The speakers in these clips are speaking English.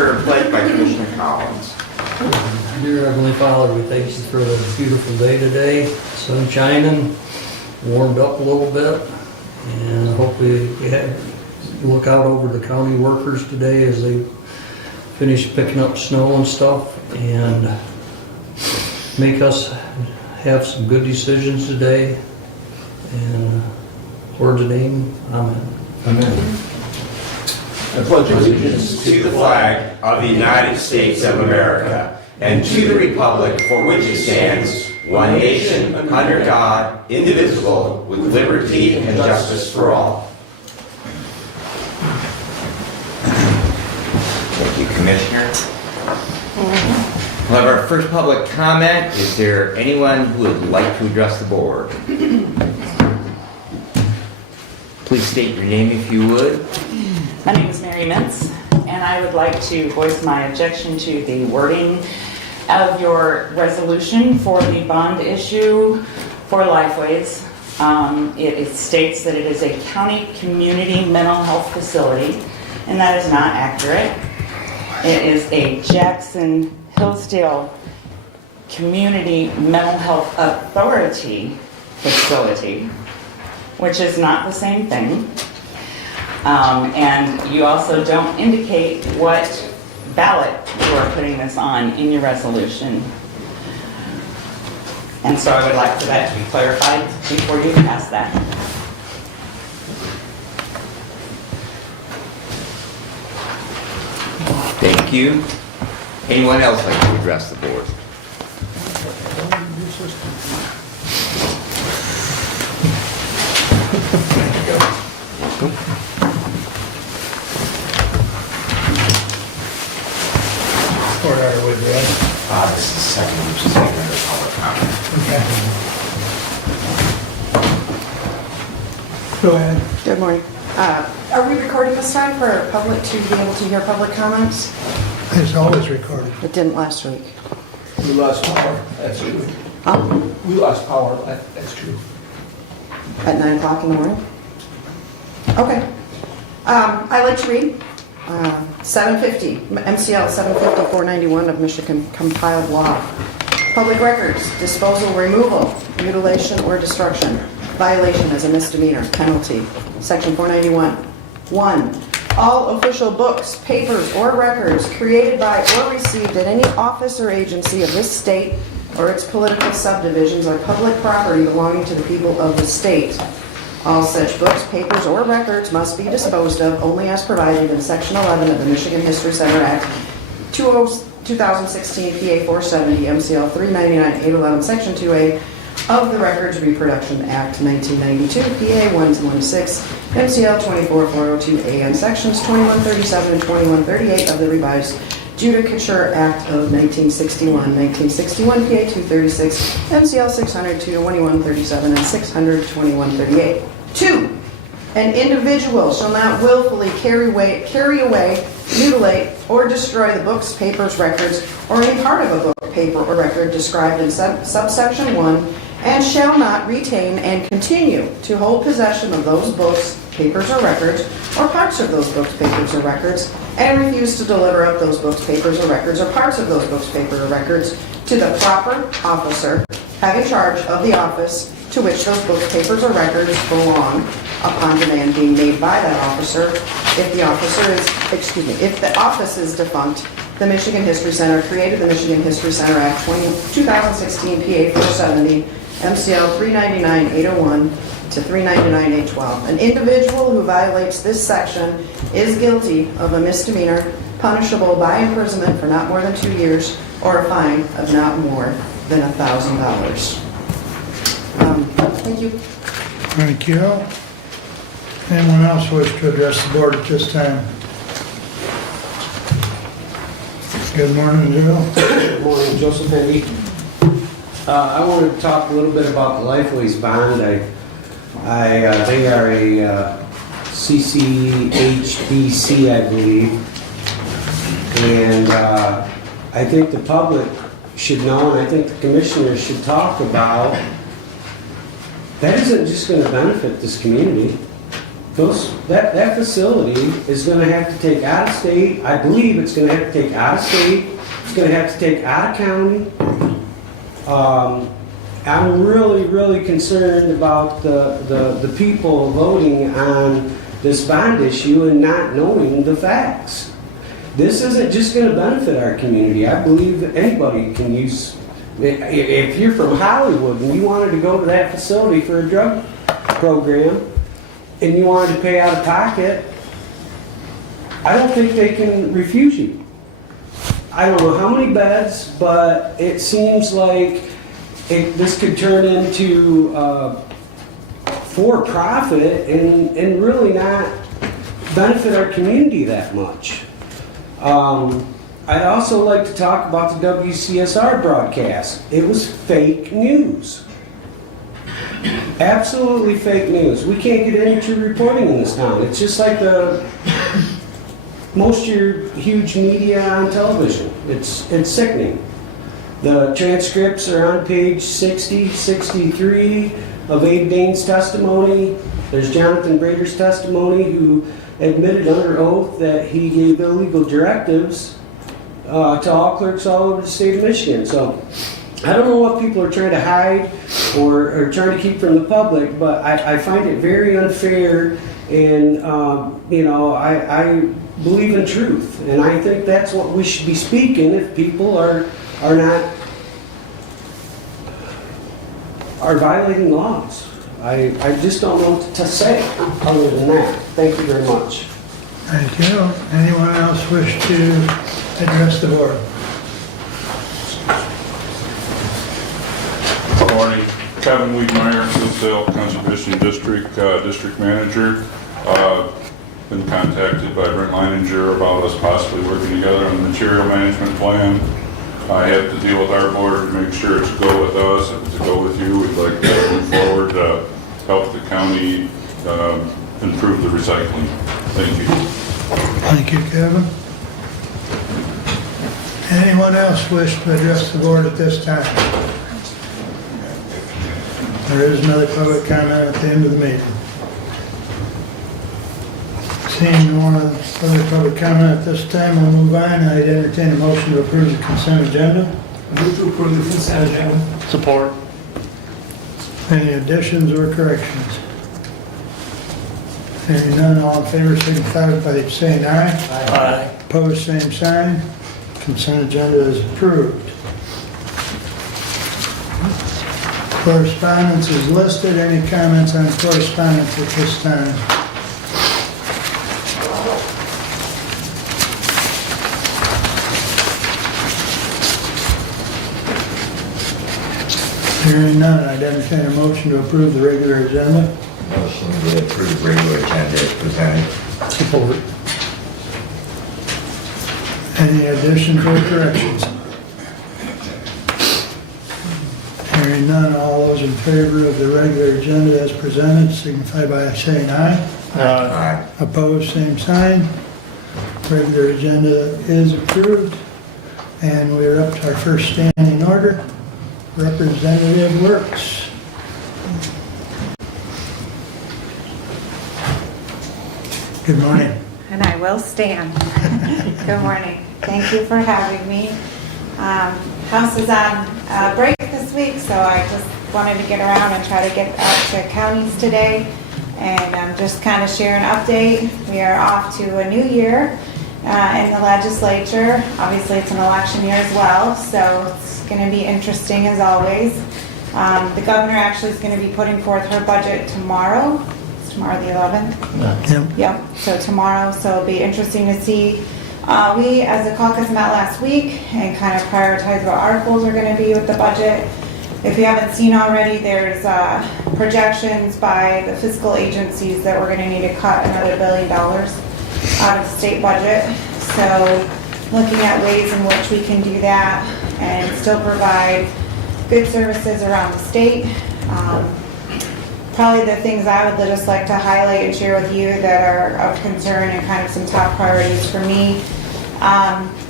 Prayer pledge by Commissioner Collins. Dear Heavenly Father, we thank you for the beautiful day today. Sun shining, warmed up a little bit, and I hope we look out over the county workers today as they finish picking up snow and stuff, and make us have some good decisions today. And Lord's name, amen. Amen. I pledge allegiance to the flag of the United States of America and to the republic for which it stands, one nation, under God, indivisible, with liberty and justice for all. Thank you, Commissioner. We'll have our first public comment. Is there anyone who would like to address the board? Please state your name if you would. My name is Mary Mintz, and I would like to voice my objection to the wording of your resolution for the bond issue for Lifeways. It states that it is a county community mental health facility, and that is not accurate. It is a Jackson Hillsdale Community Mental Health Authority facility, which is not the same thing. And you also don't indicate what ballot you are putting this on in your resolution. And so I would like for that to be clarified before you pass that. Thank you. Anyone else like to address the board? Court order would be right. This is the second one, which is taking under public comment. Okay. Go ahead. Good morning. Are we recording this time for public to be able to hear public comments? It's always recorded. It didn't last week. We lost power, that's true. Huh? We lost power, that's true. At 9 o'clock in the morning? Okay. I like to read 750, MCL 750-491 of Michigan compiled law. Public records, disposal, removal, mutilation, or destruction. Violation is a misdemeanor. Penalty. Section 491. 1. All official books, papers, or records created by or received at any office or agency of this state or its political subdivisions are public property belonging to the people of the state. All such books, papers, or records must be disposed of only as provided in Section 11 of the Michigan History Center Act 2016 PA 470 MCL 399-811 Section 2A of the Records Reproduction Act 1992 PA 116 MCL 24402A and Sections 2137 and 2138 of the Revised Judicature Act of 1961, 1961 PA 236, MCL 600 2137 and 600 2138. 2. An individual shall not willfully carry away, mutilate, or destroy the books, papers, records, or any part of a book, paper, or record described in subsection 1, and shall not retain and continue to hold possession of those books, papers, or records, or parts of those books, papers, or records, and refuse to deliver up those books, papers, or records, or parts of those books, papers, or records to the proper officer having charge of the office to which those books, papers, or records belong upon demand being made by that officer. If the office is defunct, the Michigan History Center created the Michigan History Center Act 2016 PA 470 MCL 399-801 to 399-812. An individual who violates this section is guilty of a misdemeanor punishable by imprisonment for not more than 2 years or a fine of not more than $1,000. Thank you. Thank you. Anyone else wish to address the board at this time? Good morning, Joe. Good morning, Joseph Henry. I wanted to talk a little bit about the Lifeways bond. They are a CCHBC, I believe, and I think the public should know, and I think the commissioners should talk about, that isn't just going to benefit this community. that facility is gonna have to take out of state, I believe it's gonna have to take out of state, it's gonna have to take out of county. I'm really, really concerned about the people voting on this bond issue and not knowing the facts. This isn't just gonna benefit our community. I believe anybody can use, if you're from Hollywood and you wanted to go to that facility for a drug program and you wanted to pay out of pocket, I don't think they can refuse you. I don't know how many beds, but it seems like this could turn into for-profit and really not benefit our community that much. I'd also like to talk about the WCSR broadcast. It was fake news. Absolutely fake news. We can't get any true reporting in this town. It's just like most of your huge media on television. It's sickening. The transcripts are on page 60, 63 of Abe Dane's testimony. There's Jonathan Brader's testimony, who admitted under oath that he gave illegal directives to all clerks all over the state of Michigan. So I don't know what people are trying to hide or trying to keep from the public, but I find it very unfair, and I believe in truth, and I think that's what we should be speaking if people are violating laws. I just don't know what to say other than that. Thank you very much. Thank you. Anyone else wish to address the board? Good morning. Kevin Wiedmeyer, Hillsdale Conservation District, District Manager. Been contacted by Brent Leininger about us possibly working together on the material management plan. I have to deal with our board to make sure it's a go with us. If it's a go with you, we'd like to move forward, help the county improve the recycling. Thank you. Thank you, Kevin. Anyone else wish to address the board at this time? There is another public comment at the end of the meeting. Seeing no other public comment at this time, we'll move on. I'd entertain a motion to approve the consent agenda. Move to approve the consent agenda. Support. Any additions or corrections? Hearing none, all in favor signify by saying aye. Aye. Opposed, same sign. Consent agenda is approved. Correspondence is listed. Any comments on correspondence at this time? Hearing none, I'd entertain a motion to approve the regular agenda. Motion to approve regular agenda as presented. Support. Any additions or corrections? Hearing none, all those in favor of the regular agenda as presented signify by saying aye. Aye. Opposed, same sign. Regular agenda is approved. And we're up to our first standing order. Representative Works. Good morning. And I will stand. Good morning. Thank you for having me. House is on break this week, so I just wanted to get around and try to get out to counties today and just kind of share an update. We are off to a new year in the legislature. Obviously, it's an election year as well, so it's going to be interesting as always. The governor actually is going to be putting forth her budget tomorrow. It's tomorrow the 11th? Yep, so tomorrow, so it'll be interesting to see. We, as a caucus, met last week and kind of prioritized what our goals are going to be with the budget. If you haven't seen already, there's projections by the fiscal agencies that we're going to need to cut another $1 billion out of the state budget. So looking at ways in which we can do that and still provide good services around the state. Probably the things I would just like to highlight and share with you that are of concern and kind of some top priorities for me.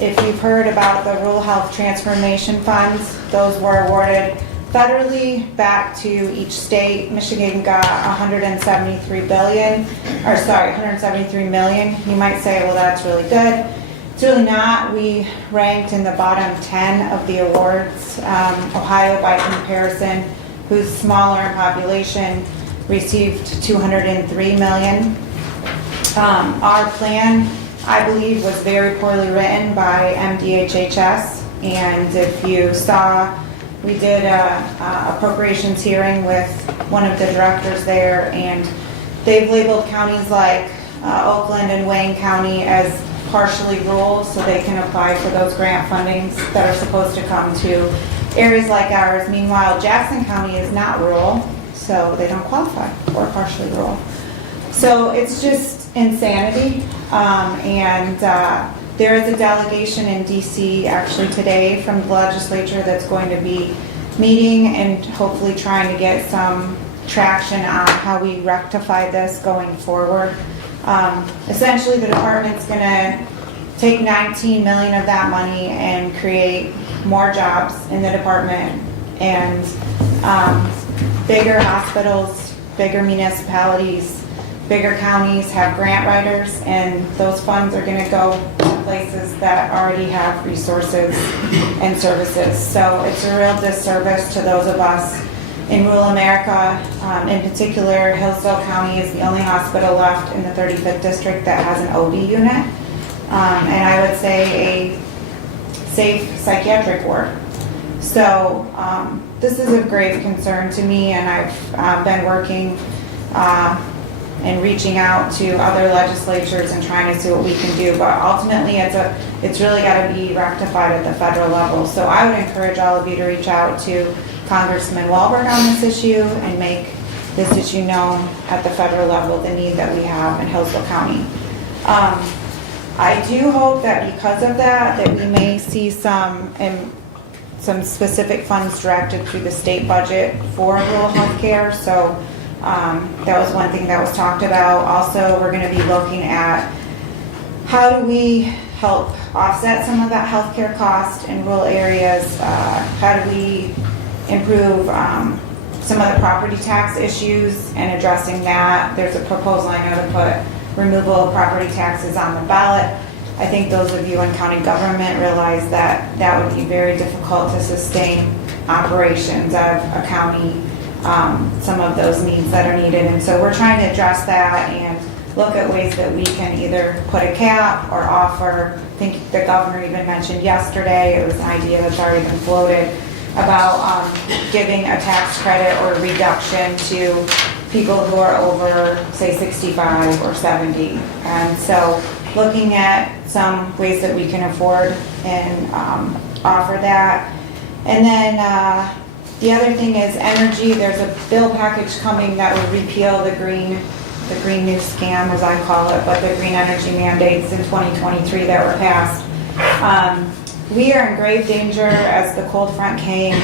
If you've heard about the Rural Health Transformation Funds, those were awarded Federally, back to each state, Michigan got 173 billion, or sorry, 173 million. You might say, well, that's really good. It's really not. We ranked in the bottom 10 of the awards. Ohio, by comparison, who's smaller in population, received 203 million. Our plan, I believe, was very poorly written by MDHHS, and if you saw, we did a appropriations hearing with one of the directors there, and they've labeled counties like Oakland and Wayne County as partially rural, so they can apply for those grant fundings that are supposed to come to areas like ours. Meanwhile, Jackson County is not rural, so they don't qualify for partially rural. So it's just insanity, there is a delegation in DC actually today from the legislature that's going to be meeting and hopefully trying to get some traction on how we rectify this going forward. Essentially, the department's going to take 19 million of that money and create more jobs in the department, and bigger hospitals, bigger municipalities, bigger counties have grant writers, and those funds are going to go to places that already have resources and services. So it's a real disservice to those of us in rural America. In particular, Hillsdale County is the only hospital left in the 35th district that has an OB unit, and I would say a safe psychiatric ward. So this is of grave concern to me, and I've been working and reaching out to other legislatures and trying to see what we can do. But ultimately, it's really got to be rectified at the federal level. So I would encourage all of you to reach out to Congressman Wahlberg on this issue and make this issue known at the federal level, the need that we have in Hillsdale County. I do hope that because of that we may see some specific funds directed through the state budget for rural health care. So that was one thing that was talked about. Also, we're going to be looking at how do we help offset some of that healthcare cost in rural areas. How do we improve some of the property tax issues and addressing that. There's a proposal I know to put removal of property taxes on the ballot. I think those of you in county government realize that that would be very difficult to sustain operations of a county, some of those needs that are needed. And so we're trying to address that and look at ways that we can either put a cap or offer. I think the governor even mentioned yesterday, it was an idea that's already been floated, about giving a tax credit or reduction to people who are over, say, 65 or 70. And so looking at some ways that we can afford and offer that. And then the other thing is energy. There's a bill package coming that would repeal the green new scam, as I call it, but the green energy mandates in 2023 that were passed. We are in grave danger as the cold front came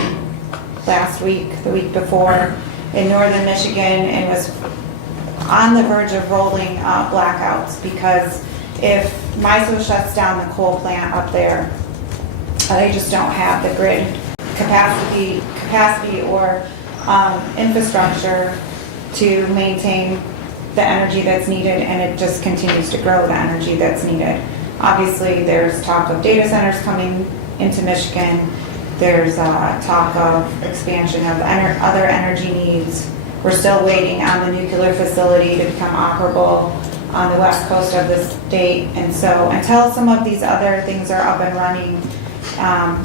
last week, the week before, in northern Michigan, and was on the verge of rolling blackouts, because if MISO shuts down the coal plant up there, they just don't have the grid capacity or infrastructure to maintain the energy that's needed, and it just continues to grow the energy that's needed. Obviously, there's talk of data centers coming into Michigan. There's talk of expansion of other energy needs. We're still waiting on the nuclear facility to become operable on the west coast of the state. And so until some of these other things are up and running,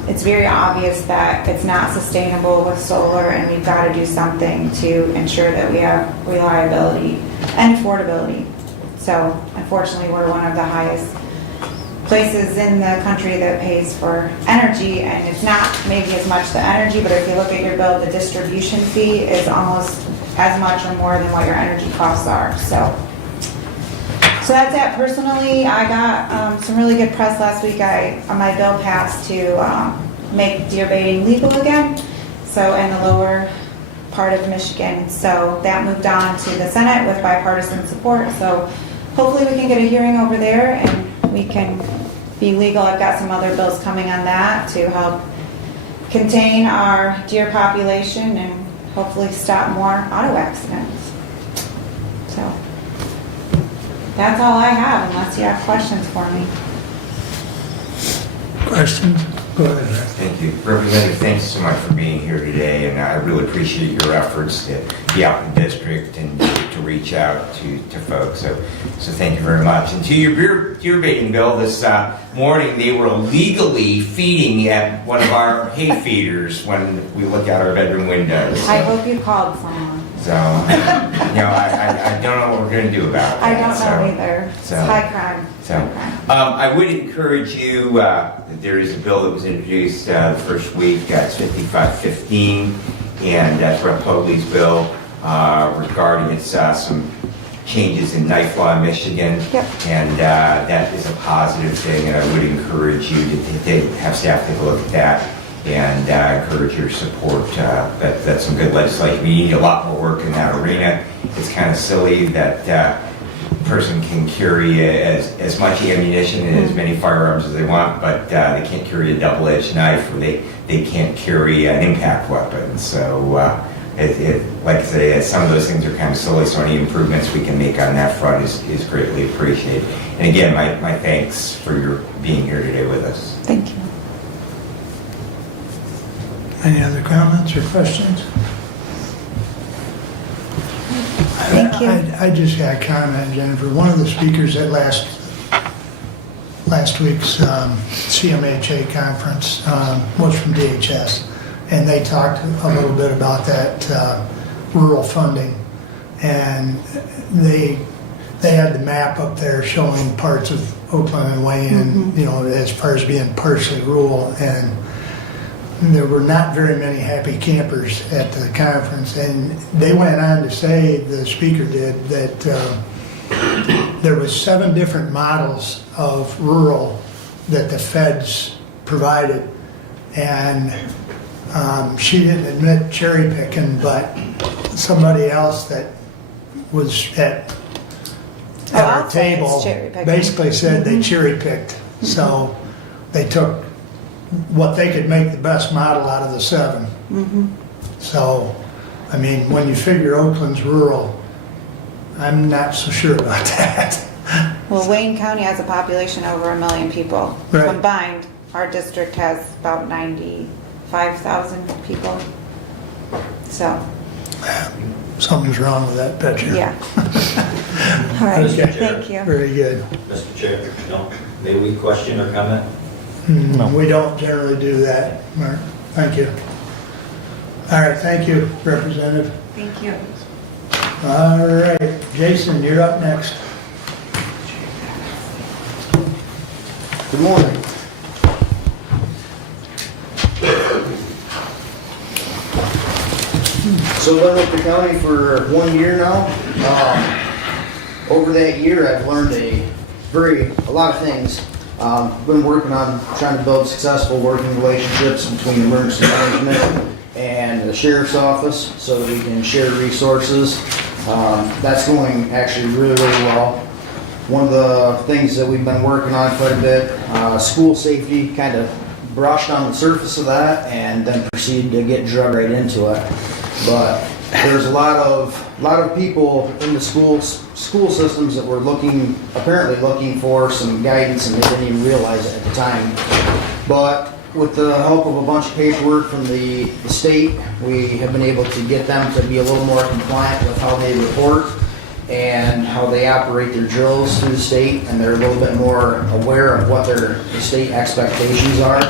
it's very obvious that it's not sustainable with solar, and we've got to do something to ensure that we have reliability and affordability. So unfortunately, we're one of the highest places in the country that pays for energy, and it's not maybe as much the energy, but if you look at your bill, the distribution fee is almost as much or more than what your energy costs are. So that's it. Personally, I got some really good press last week. My bill passed to make deer baiting legal again, so in the lower part of Michigan. So that moved on to the Senate with bipartisan support. So hopefully we can get a hearing over there and we can be legal. I've got some other bills coming on that to help contain our deer population and hopefully stop more auto accidents. So that's all I have, unless you have questions for me. Questions? Go ahead, Rick. Thank you. Representative, thanks so much for being here today, and I really appreciate your efforts to be out in the district and to reach out to folks. So thank you very much. And to your deer baiting bill, this morning they were illegally feeding at one of our hay feeders when we look out our bedroom windows. I hope you called someone. So, I don't know what we're going to do about it. I don't know either. It's high crime. So, I would encourage you, there is a bill that was introduced the first week, it's 5515, and that's Rep. Hogley's bill regarding some changes in knife law in Michigan. Yep. And that is a positive thing, and I would encourage you to have staff take a look at that and encourage your support. That's some good legislation. We need a lot more work in that arena. It's kind of silly that person can carry as much ammunition and as many firearms as they want, but they can't carry a double-edged knife, or they can't carry an impact weapon. So, like I say, some of those things are kind of silly, so any improvements we can make on that front is greatly appreciated. And again, my thanks for your being here today with us. Thank you. Any other comments or questions? Thank you. I just got a comment, Jennifer. One of the speakers at last week's CMHA conference was from DHS, and they talked a little bit about that rural funding, and they had the map up there showing parts of Oakland and Wayne, as far as being partially rural, and there were not very many happy campers at the conference, and they went on to say, the speaker did, that there was 7 different models of rural that the feds provided, and she didn't admit cherry picking, but somebody else that was at our table basically said they cherry picked. So they took what they could make the best model out of the 7. So, I mean, when you figure Oakland's rural, I'm not so sure about that. Well, Wayne County has a population over 1 million people. Right. Combined, our district has about 95,000 people. So, Something's wrong with that picture. yeah. All right, Okay. thank you. Very good. Mr. Chair, no, maybe we question or comment? We don't generally do that, Mark. Thank you. All right, thank you, Representative. Thank you. All right, Jason, you're up next. Good morning. So I've been with the county for 1 year now. Over that year, I've learned a lot of things. Been working on trying to build successful working relationships between emergency management and the sheriff's office so that we can share resources. That's going actually really, really well. One of the things that we've been working on quite a bit, school safety, kind of brushed on the surface of that and then proceeded to get drug right into it. But there's a lot of people in the school systems that were apparently looking for some guidance, and they didn't even realize it at the time. But with the help of a bunch of paperwork from the state, we have been able to get them to be a little more compliant with how they report and how they operate their drills through the state, and they're a little bit more aware of what the state expectations are.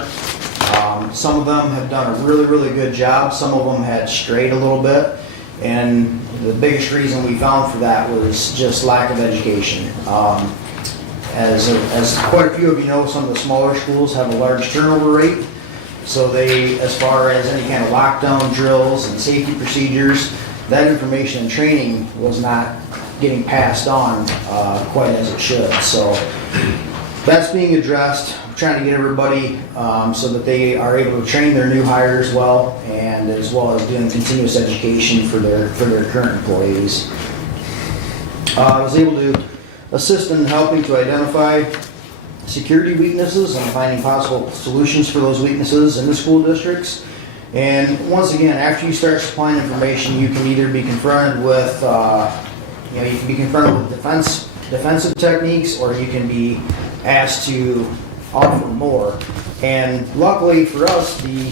Some of them have done a really, really good job. Some of them had strayed a little bit. And the biggest reason we found for that was just lack of education. As quite a few of you know, some of the smaller schools have a large turnover rate. So they, as far as any kind of lockdown drills and safety procedures, that information and training was not getting passed on quite as it should. So that's being addressed. We're trying to get everybody so that they are able to train their new hires well, and as well as doing continuous education for their current employees. I was able to assist in helping to identify security weaknesses and finding possible solutions for those weaknesses in the school districts, And once again, after you start supplying information, you can either be confronted with, you can be confronted with defensive techniques, or you can be asked to offer more. And luckily for us, the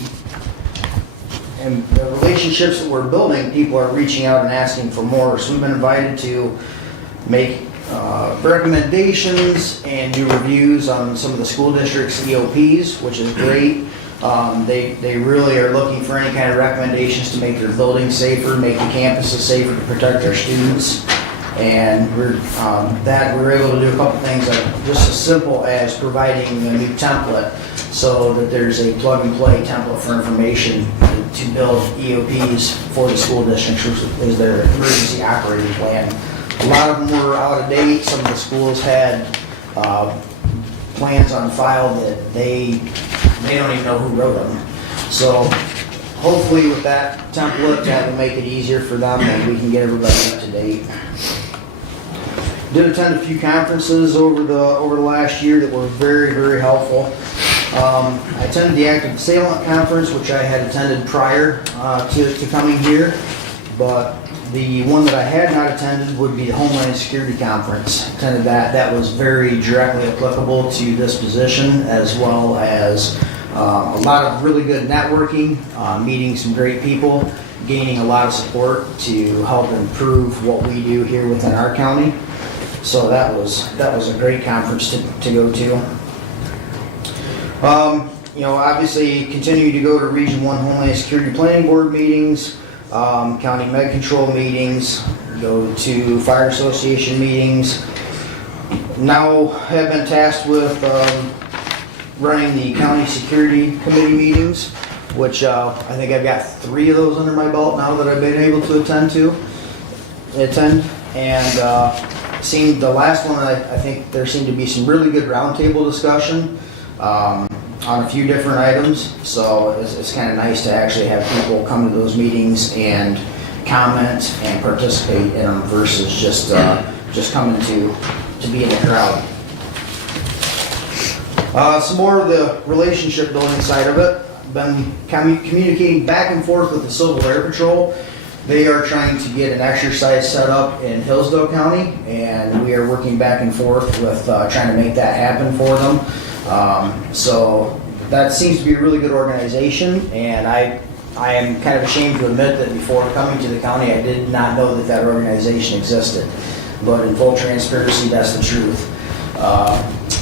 relationships that we're building, people are reaching out and asking for more. So we've been invited to make recommendations and do reviews on some of the school district's EOPs, which is great. They really are looking for any kind of recommendations to make their buildings safer, make the campuses safer, to protect our students. And we're able to do a couple things, like just as simple as providing a new template so that there's a plug and play template for information to build EOPs for the school districts, which is their emergency operating plan. A lot of them were out of date. Some of the schools had plans on file that they don't even know who wrote them. So hopefully with that template, that will make it easier for them and we can get everybody up to date. Did attend a few conferences over the last year that were very, very helpful. I attended the Active Assailant Conference, which I had attended prior to coming here, but the one that I had not attended would be the Homeland Security Conference. Attended that. That was very directly applicable to this position, as well as a lot of really good networking, meeting some great people, gaining a lot of support to help improve what we do here within our county. So that was a great conference to go to. Obviously continue to go to Region 1 Homeland Security Planning Board meetings, County Med Control meetings, go to Fire Association meetings. Now have been tasked with running the County Security Committee meetings, which I think I've got 3 of those under my belt now that I've been able to attend. And seemed the last one, I think there seemed to be some really good roundtable discussion on a few different items. So it's kind of nice to actually have people come to those meetings and comment and participate in them versus just coming to be in the crowd. Some more of the relationship building side of it. Been communicating back and forth with the Civil Air Patrol. They are trying to get an exercise set up in Hillsdale County, and we are working back and forth with trying to make that happen for them. So that seems to be a really good organization, and I am kind of ashamed to admit that before coming to the county, I did not know that organization existed. But in full transparency, that's the truth.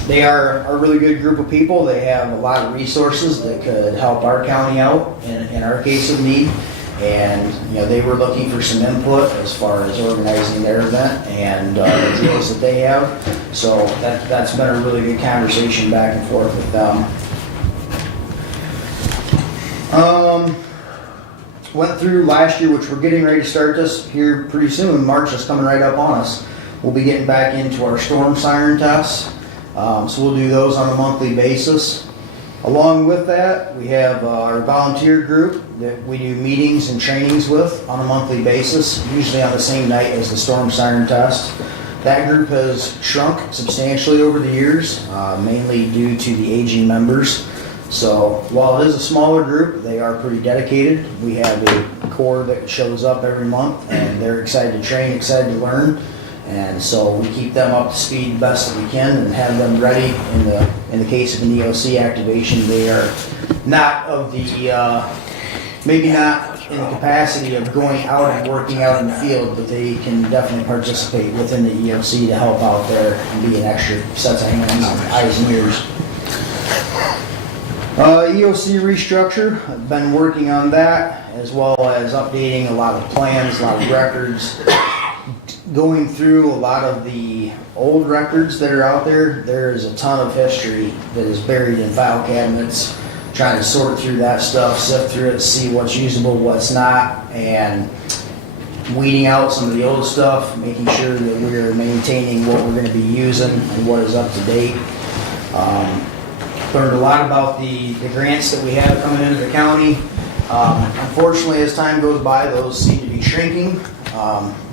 They are a really good group of people. They have a lot of resources that could help our county out in our case of need. And they were looking for some input as far as organizing their event and the deals that they have. So that's been a really good conversation back and forth with them. Went through last year, which we're getting ready to start this here pretty soon. March is coming right up on us. We'll be getting back into our storm siren tests. So we'll do those on a monthly basis. Along with that, we have our volunteer group that we do meetings and trainings with on a monthly basis, usually on the same night as the storm siren test. That group has shrunk substantially over the years, mainly due to the aging members. So while it is a smaller group, they are pretty dedicated. We have a core that shows up every month, and they're excited to train, excited to learn. And so we keep them up to speed the best that we can and have them ready in the case of an EOC activation. They are not of the, maybe not in the capacity of going out and working out in the field, but they can definitely participate within the EOC to help out there and be an extra sets of hands and eyes and ears. EOC restructure, I've been working on that, as well as updating a lot of plans, a lot of records. Going through a lot of the old records that are out there, there is a ton of history that is buried in file cabinets. Trying to sort through that stuff, sift through it, see what's usable, what's not, and weeding out some of the old stuff, making sure that we're maintaining what we're going to be using and what is up to date. Learned a lot about the grants that we have coming into the county. Unfortunately, as time goes by, those seem to be shrinking,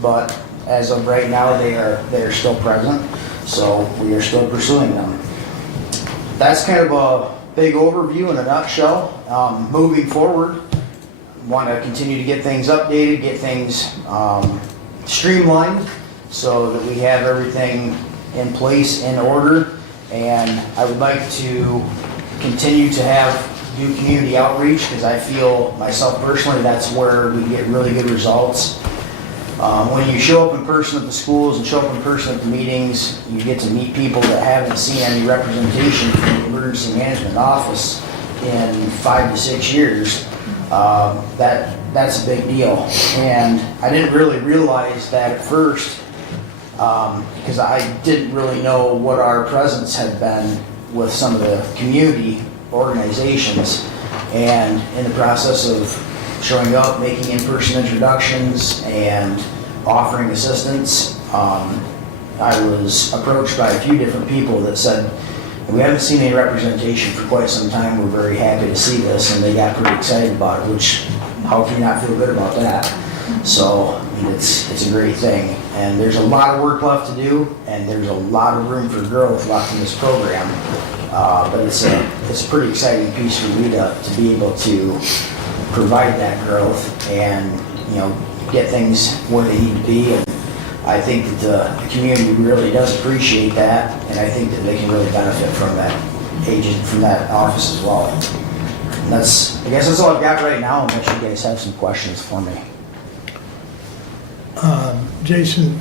but as of right now, they are still present, so we are still pursuing them. That's kind of a big overview in a nutshell. Moving forward, want to continue to get things updated, get things streamlined so that we have everything in place, in order. And I would like to continue to do community outreach because I feel myself personally that's where we get really good results. When you show up in person at the schools and show up in person at the meetings, you get to meet people that haven't seen any representation from the emergency management office in 5 to 6 years. That's a big deal. And I didn't really realize that at first because I didn't really know what our presence had been with some of the community organizations. And in the process of showing up, making in-person introductions, and offering assistance, I was approached by a few different people that said, we haven't seen any representation for quite some time, we're very happy to see this, and they got pretty excited about it, which, how can you not feel good about that? So, I mean, it's a great thing. And there's a lot of work left to do, and there's a lot of room for growth left in this program. But it's a pretty exciting piece for me to be able to provide that growth and, get things where they need to be. And I think that the community really does appreciate that, and I think that they can really benefit from that from that office as well. And I guess that's all I've got right now, unless you guys have some questions for me. Jason,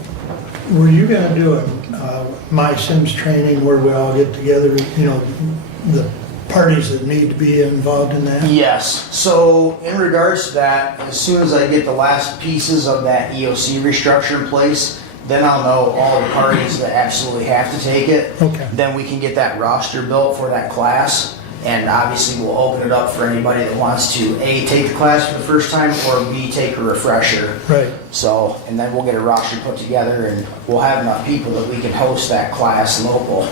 were you gonna do a My Sims training where we all get together, the parties that need to be involved in that? Yes. So in regards to that, as soon as I get the last pieces of that EOC restructure in place, then I'll know all the parties that absolutely have to take it. Okay. Then we can get that roster built for that class. And obviously we'll open it up for anybody that wants to A, take the class for the first time, or B, take a refresher. Right. So, and then we'll get a roster put together and we'll have enough people that we can host that class local.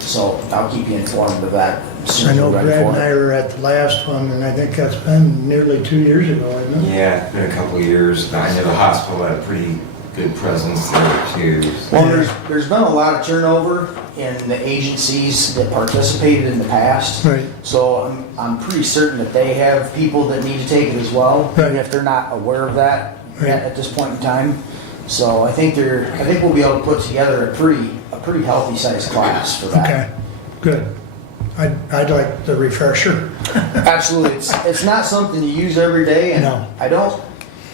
So I'll keep you informed of that as soon I as know we're ready Brad for and I it. were at the last one, and I think that's been nearly 2 years ago, isn't it? Yeah, it's been a couple of years. I know the hospital had a pretty good presence there too. Well, there's been a lot of turnover in the agencies that participated in the past. Right. So I'm pretty certain that they have people that need to take it as well, Right. even if they're not aware of that Right. yet at this point in time. So I think we'll be able to put together a pretty healthy sized class for that. Okay, good. I'd like the refresher. Absolutely. It's not something you use every day, and No.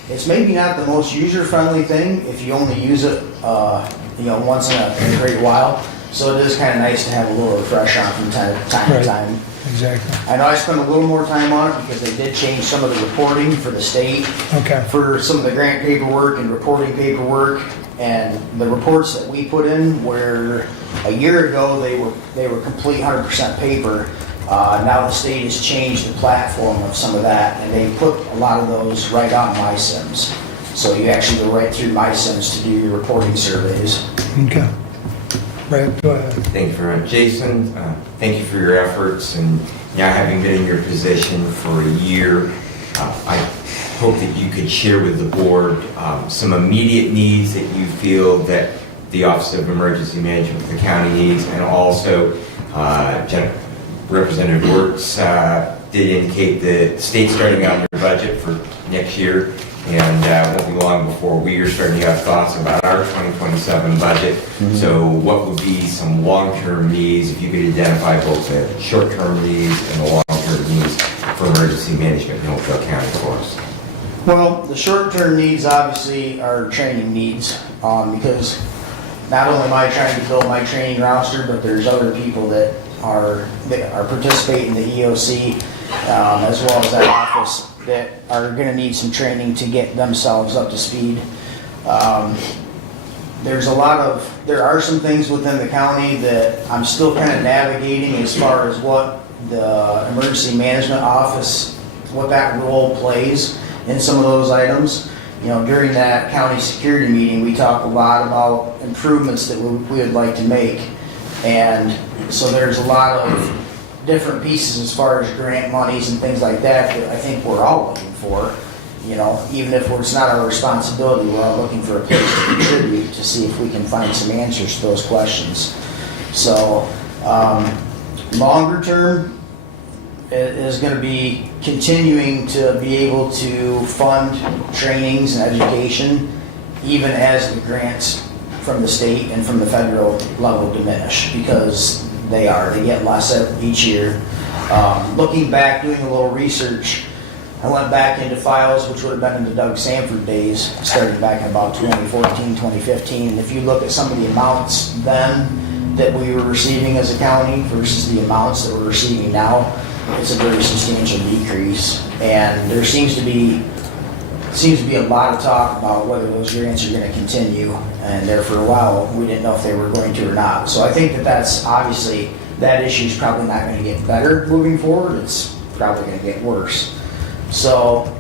it's maybe not the most user-friendly thing if you only use it, once in a great while. So it is kind of nice to have a little refresh on from time to Right. time. Exactly. I know I spent a little more time on it because they did change some of the reporting for the state, Okay, for some of the grant paperwork and reporting paperwork, and the reports that we put in where a year ago they were complete 100% paper. Now the state has changed the platform of some of that, and they put a lot of those right on MySims. So you actually go right through MySims to do your reporting surveys. okay. Brad, go ahead. Thank you very much, Jason. Thank you for your efforts, and now having been in your position for a year, I hope that you could share with the board some immediate needs that you feel that the Office of Emergency Management of the county needs, and also Representative Wertz did indicate the state's starting out their budget for next year, and won't be long before we are starting to have thoughts about our 2027 budget. So what would be some long-term needs, if you could identify both the short-term needs and the long-term needs for emergency management in Hillsdale County for us? Well, the short-term needs obviously are training needs, because not only am I trying to build my training roster, but there's other people that are participating in the EOC, as well as that office, that are going to need some training to get themselves up to speed. There are some things within the county that I'm still kind of navigating as far as what the emergency management office, what that role plays in some of those items. During that county security meeting, we talked a lot about improvements that we would like to make. And so there's a lot of different pieces as far as grant monies and things like that I think we're all looking for. Even if it's not our responsibility, we're all looking for a place to contribute to see if we can find some answers to those questions. So, longer term, is going to be continuing to be able to fund trainings and education, even as the grants from the state and from the federal level diminish, because they get less each year. Looking back, doing a little research, I went back into files, which would have been in the Doug Sanford days, started back in about 2014, 2015. And if you look at some of the amounts then that we were receiving as a county versus the amounts that we're receiving now, it's a very substantial decrease. And there seems to be a lot of talk about whether those grants are going to continue. And there for a while, we didn't know if they were going to or not. So I think that's obviously, that issue is probably not going to get better moving forward. It's probably going to get worse. So,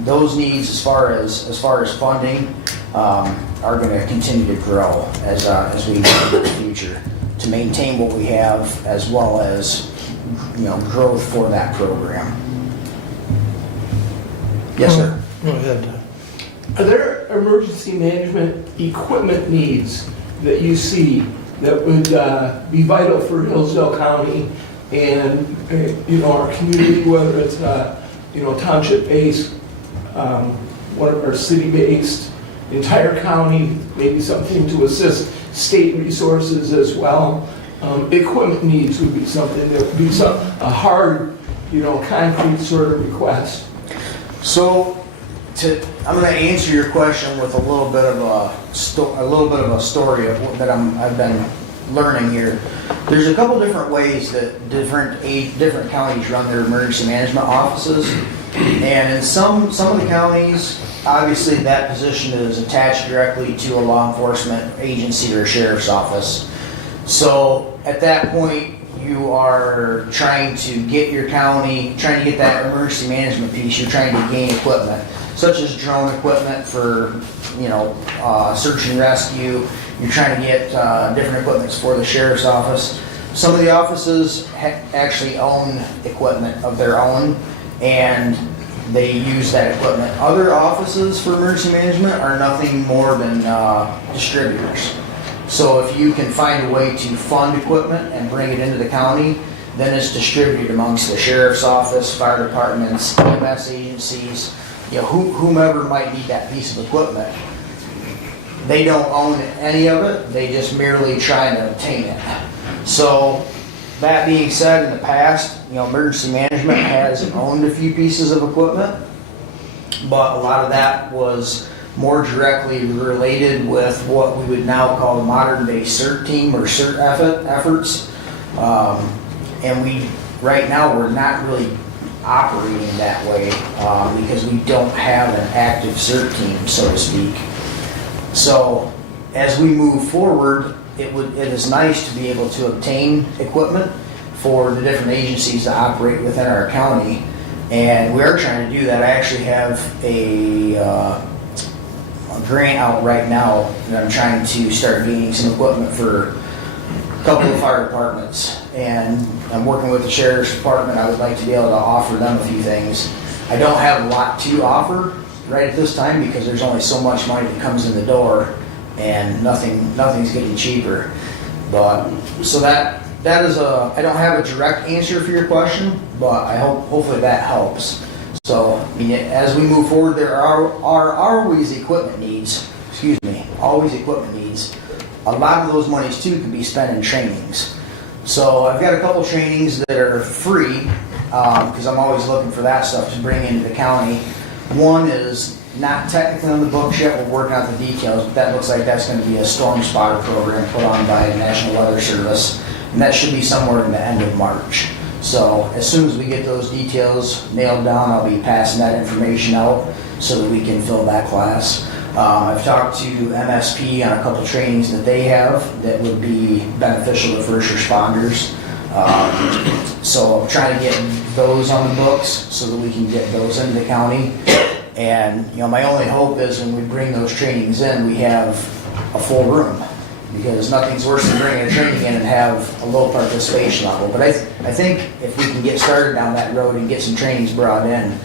those needs as far as funding are going to continue to grow as we move into the future to maintain what we have, as well as growth for that program. Yes, sir. Go ahead. Are there emergency management equipment needs that you see that would be vital for Hillsdale County and our community, whether it's township-based, or city-based, entire county, maybe something to assist state resources as well? Equipment needs would be something that would be a hard, concrete sort of request. So, I'm going to answer your question with a little bit of a story of that I've been learning here. There's a couple different ways that different counties run their emergency management offices, and in some of the counties, obviously that position is attached directly to a law enforcement agency or a sheriff's office. So at that point, you are trying to get that emergency management piece. You're trying to gain equipment, such as drone equipment for search and rescue. You're trying to get different equipment for the sheriff's office. Some of the offices actually own equipment of their own, and they use that equipment. Other offices for emergency management are nothing more than distributors. So if you can find a way to fund equipment and bring it into the county, then it's distributed amongst the sheriff's office, fire departments, EMS agencies, whomever might need that piece of equipment. They don't own any of it, they just merely try to obtain it. So, that being said, in the past, emergency management has owned a few pieces of equipment, but a lot of that was more directly related with what we would now call the modern-day CERT team or CERT efforts. And right now, we're not really operating that way because we don't have an active CERT team, so to speak. So as we move forward, it is nice to be able to obtain equipment for the different agencies that operate within our county, and we are trying to do that. I actually have a grant out right now that I'm trying to start gaining some equipment for a couple of fire departments, and I'm working with the sheriff's department. I would like to be able to offer them a few things. I don't have a lot to offer right at this time because there's only so much money that comes in the door, and nothing's getting cheaper. But so that is I don't have a direct answer for your question, but I hopefully that helps. So as we move forward, there are always equipment needs. Always equipment needs. A lot of those monies too can be spent in trainings. So I've got a couple trainings that are free because I'm always looking for that stuff to bring into the county. One is not technically on the books yet. We're working out the details, but that looks like that's going to be a storm spotter program put on by the National Weather Service, and that should be somewhere in the end of March. So as soon as we get those details nailed down, I'll be passing that information out so that we can fill that class. I've talked to MSP on a couple trainings that they have that would be beneficial to first responders. So I'm trying to get those on the books so that we can get those into the county. And my only hope is when we bring those trainings in, we have a full room, because nothing's worse than bringing a training in and have a low participation level. But I think if we can get started down that road and get some trainings brought in,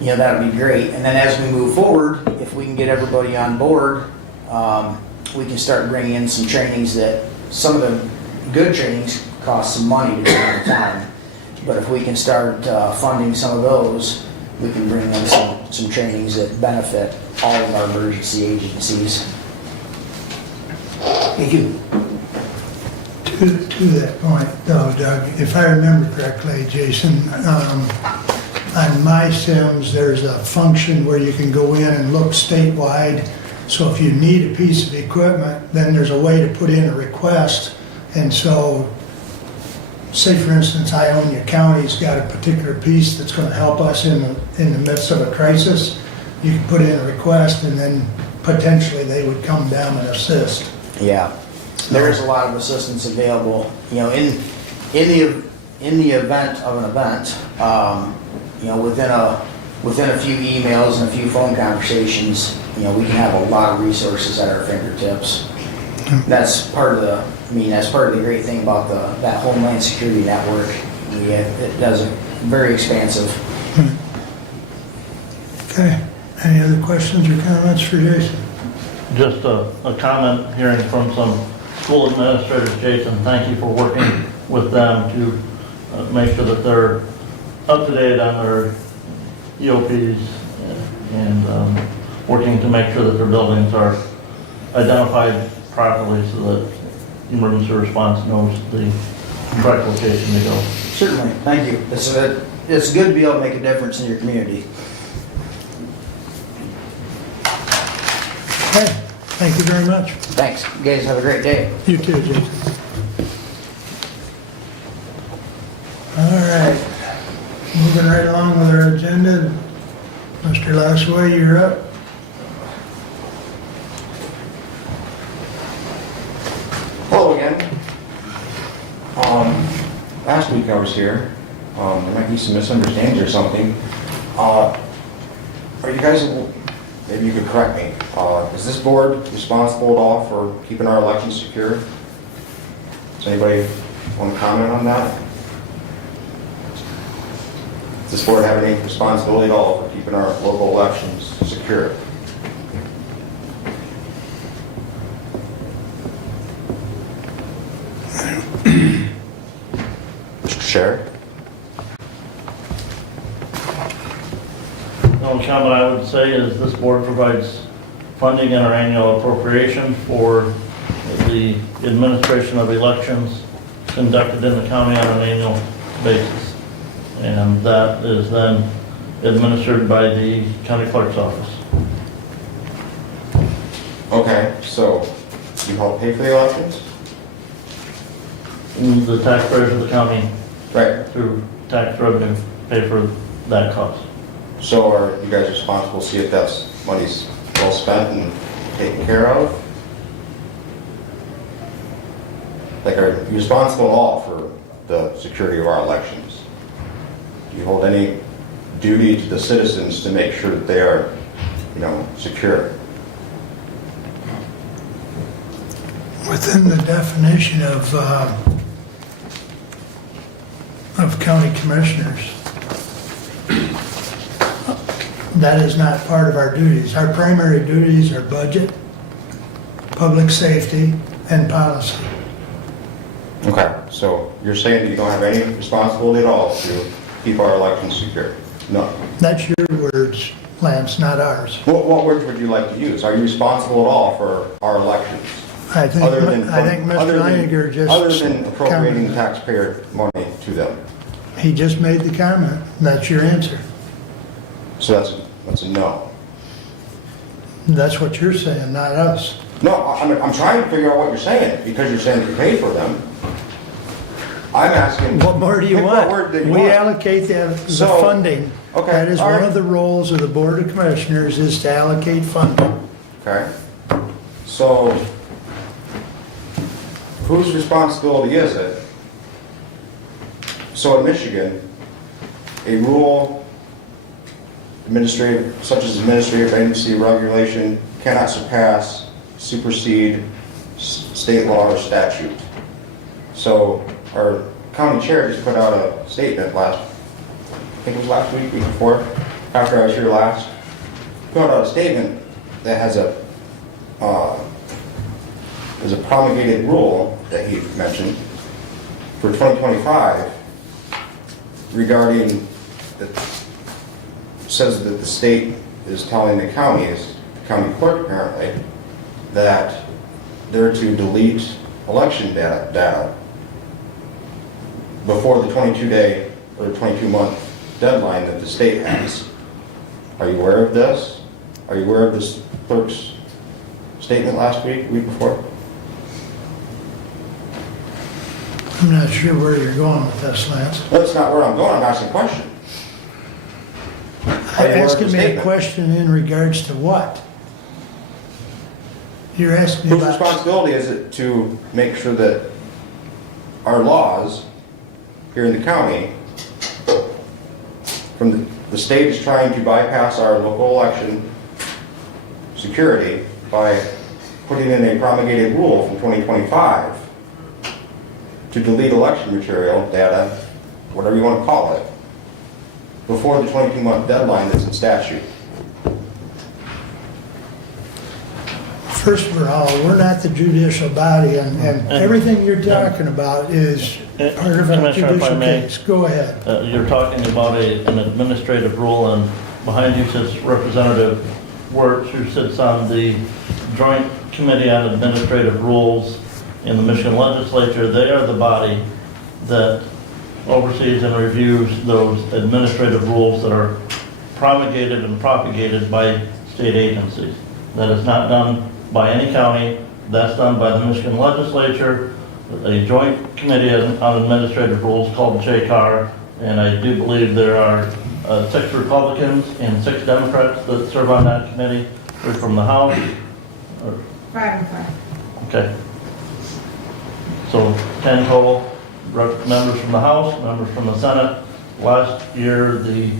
that would be great. And then as we move forward, if we can get everybody on board, we can start bringing in some trainings that some of the good trainings cost some money to do at the time. But if we can start funding some of those, we can bring in some trainings that benefit all of our emergency agencies. Thank you. To that point, though, Doug, if I remember correctly, Jason, on my Sims, there's a function where you can go in and look statewide. So if you need a piece of equipment, then there's a way to put in a request. And so, say for instance, Ionia County's got a particular piece that's going to help us in the midst of a crisis. You can put in a request, and then potentially they would come down and assist. Yeah, there is a lot of assistance available, you know, in the event of an event, you know, within a few emails and a few phone conversations, you know, we can have a lot of resources at our fingertips. That's part of the great thing about that Homeland Security Network. It does it very expansive. Okay, any other questions or comments for Jason? Just a comment hearing from some school administrators, Jason, thank you for working with them to make sure that they're up to date on their EOPs and working to make sure that their buildings are identified properly so that emergency response knows the correct location to go. Certainly, thank you. It's good to be able to make a difference in your community. Okay, thank you very much. Thanks. You guys have a great day. You too, Jason. All right, moving right along with our agenda. Mr. Lassway, you're up. Hello again. Last week I was here. There might be some misunderstandings or something. Are you guys, maybe you could correct me, is this board responsible at all for keeping our elections secure? Does anybody want to comment on that? Does this board have any responsibility at all for keeping our local elections secure? Mr. Chair? The only comment I would say is this board provides funding in our annual appropriation for the administration of elections conducted in the county on an annual basis. And that is then administered by the county clerk's office. Okay, so you help pay for the elections? And the taxpayers of the county, Right. through tax revenue, pay for that cost. So are you guys responsible to see if that's money's well spent and taken care of? Like, are you responsible at all for the security of our elections? Do you hold any duty to the citizens to make sure that they are, you know, secure? Within the definition of county commissioners, that is not part of our duties. Our primary duties are budget, public safety, and policy. Okay, so you're saying that you don't have any responsibility at all to keep our elections secure? No. That's your words, Lance, not ours. What words would you like to use? Are you responsible at all for our elections? I think Mr. Leininger just... Other than appropriating taxpayer money to them? He just made the comment. That's your answer. So that's a no. That's what you're saying, not us. No, I'm trying to figure out what you're saying, because you're saying that you pay for them. I'm asking... What more do you pick want? what word that you We want. allocate the So, funding. okay, That is all one right. of the roles of the Board of Commissioners, is to allocate funding. Okay. So, whose responsibility is it? So in Michigan, a rule such as administrative agency regulation cannot supersede state law or statute. So our county chair just put out a statement I think it was last week before, after I was here last, put out a statement that has there's a promulgated rule that he mentioned for 2025 regarding, it says that the state is telling the counties, the county clerk apparently, that they're to delete election data before the 22-day or 22-month deadline that the state has. Are you aware of this? Are you aware of this clerk's statement last week before? I'm not sure where you're going with this, Lance. That's not where I'm going, I'm asking a question. Are you aware of Asking the me a statement? question in regards to what? You're asking Whose about... responsibility is it to make sure that our laws here in the county, from the state is trying to bypass our local election security by putting in a promulgated rule from 2025 to delete election material, data, whatever you want to call it, before the 22-month deadline that's in statute. First of all, we're not the judicial body, and everything you're talking about is part of a Commissioner, if I judicial may. case. Go ahead. You're talking about an administrative rule, and behind you sits Representative Wirtz, who sits on the Joint Committee on Administrative Rules in the Michigan Legislature. They are the body that oversees and reviews those administrative rules that are promulgated and propagated by state agencies. That is not done by any county. That's done by the Michigan Legislature, a joint committee on administrative rules called JCAR, and I do believe there are 6 Republicans and 6 Democrats that serve on that committee. They're from the House. 5 and 5. Okay. So 10 total members from the House, members from the Senate. Last year, the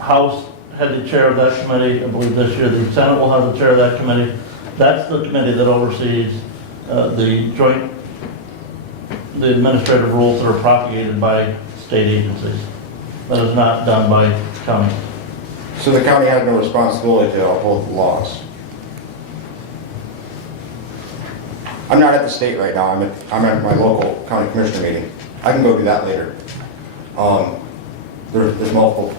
House had the chair of that committee. I believe this year the Senate will have the chair of that committee. That's the committee that oversees the administrative rules that are propagated by state agencies. That is not done by county. So the county has no responsibility to uphold the laws. I'm not at the state right now, I'm at my local county commissioner meeting. I can go do that later. There's multiple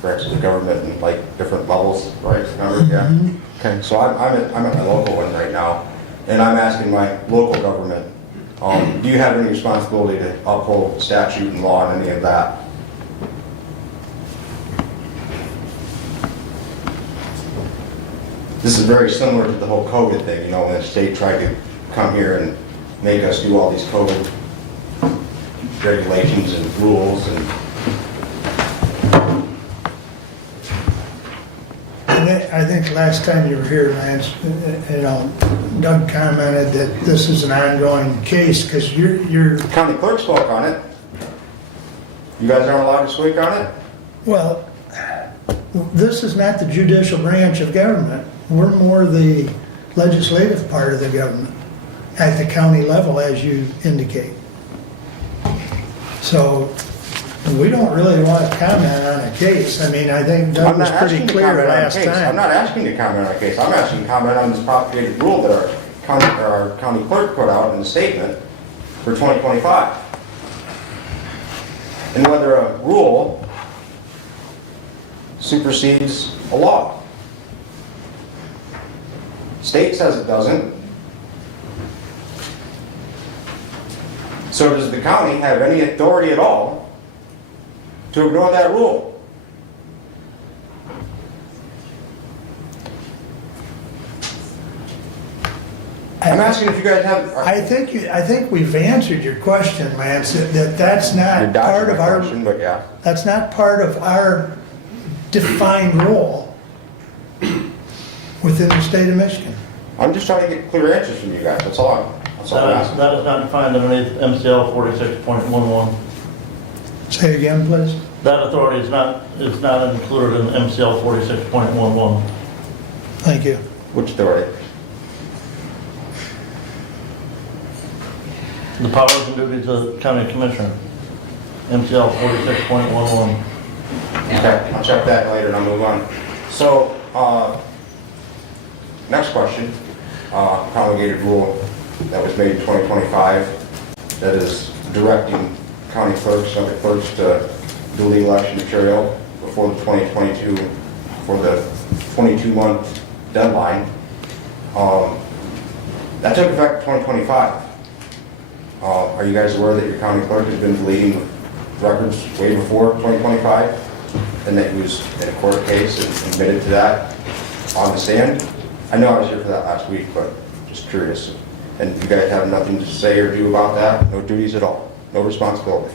branches of government and like different levels, right? Remember? Yeah. Okay, so I'm at my local one right now, and I'm asking my local government, do you have any responsibility to uphold statute and law and any of that? This is very similar to the whole COVID thing, you know, when the state tried to come here and make us do all these COVID regulations and rules and I think last time you were here, Lance, Doug commented that this is an ongoing case, because you're... county clerk spoke on it. You guys aren't allowed to speak on it? Well, this is not the judicial branch of government. We're more the legislative part of the government at the county level, as you indicate. So we don't really want to comment on a case. I mean, I think Doug was pretty clear last I'm time. not asking you to comment on a case. I'm asking you to comment on this propagated rule that our county clerk put out in the statement for 2025. And whether a rule supersedes a law. State says it doesn't. So does the county have any authority at all to ignore that rule? I'm asking if you guys have... I think we've answered your question, Lance, that's not You're dodging part of my our... question, but yeah. That's not part of our defined role within the state of Michigan. I'm just trying to get clear answers from you guys, that's all I'm asking. That is not defined underneath MCL 46.11. Say again, please. That authority is not included in MCL 46.11. Thank you. Which authority? The powers and duties of the county commissioner, MCL 46.11. Okay, I'll check that later and I'll move on. So, next question, promulgated rule that was made in 2025 that is directing county clerks and other clerks to duly election material before the 2022, for the 22-month deadline. That took effect in 2025. Are you guys aware that your county clerk has been deleting records way before 2025? And that he was in a court case and admitted to that on the stand? I know I was here for that last week, but just curious. And you guys have nothing to say or do about that? No duties at all? No responsibility?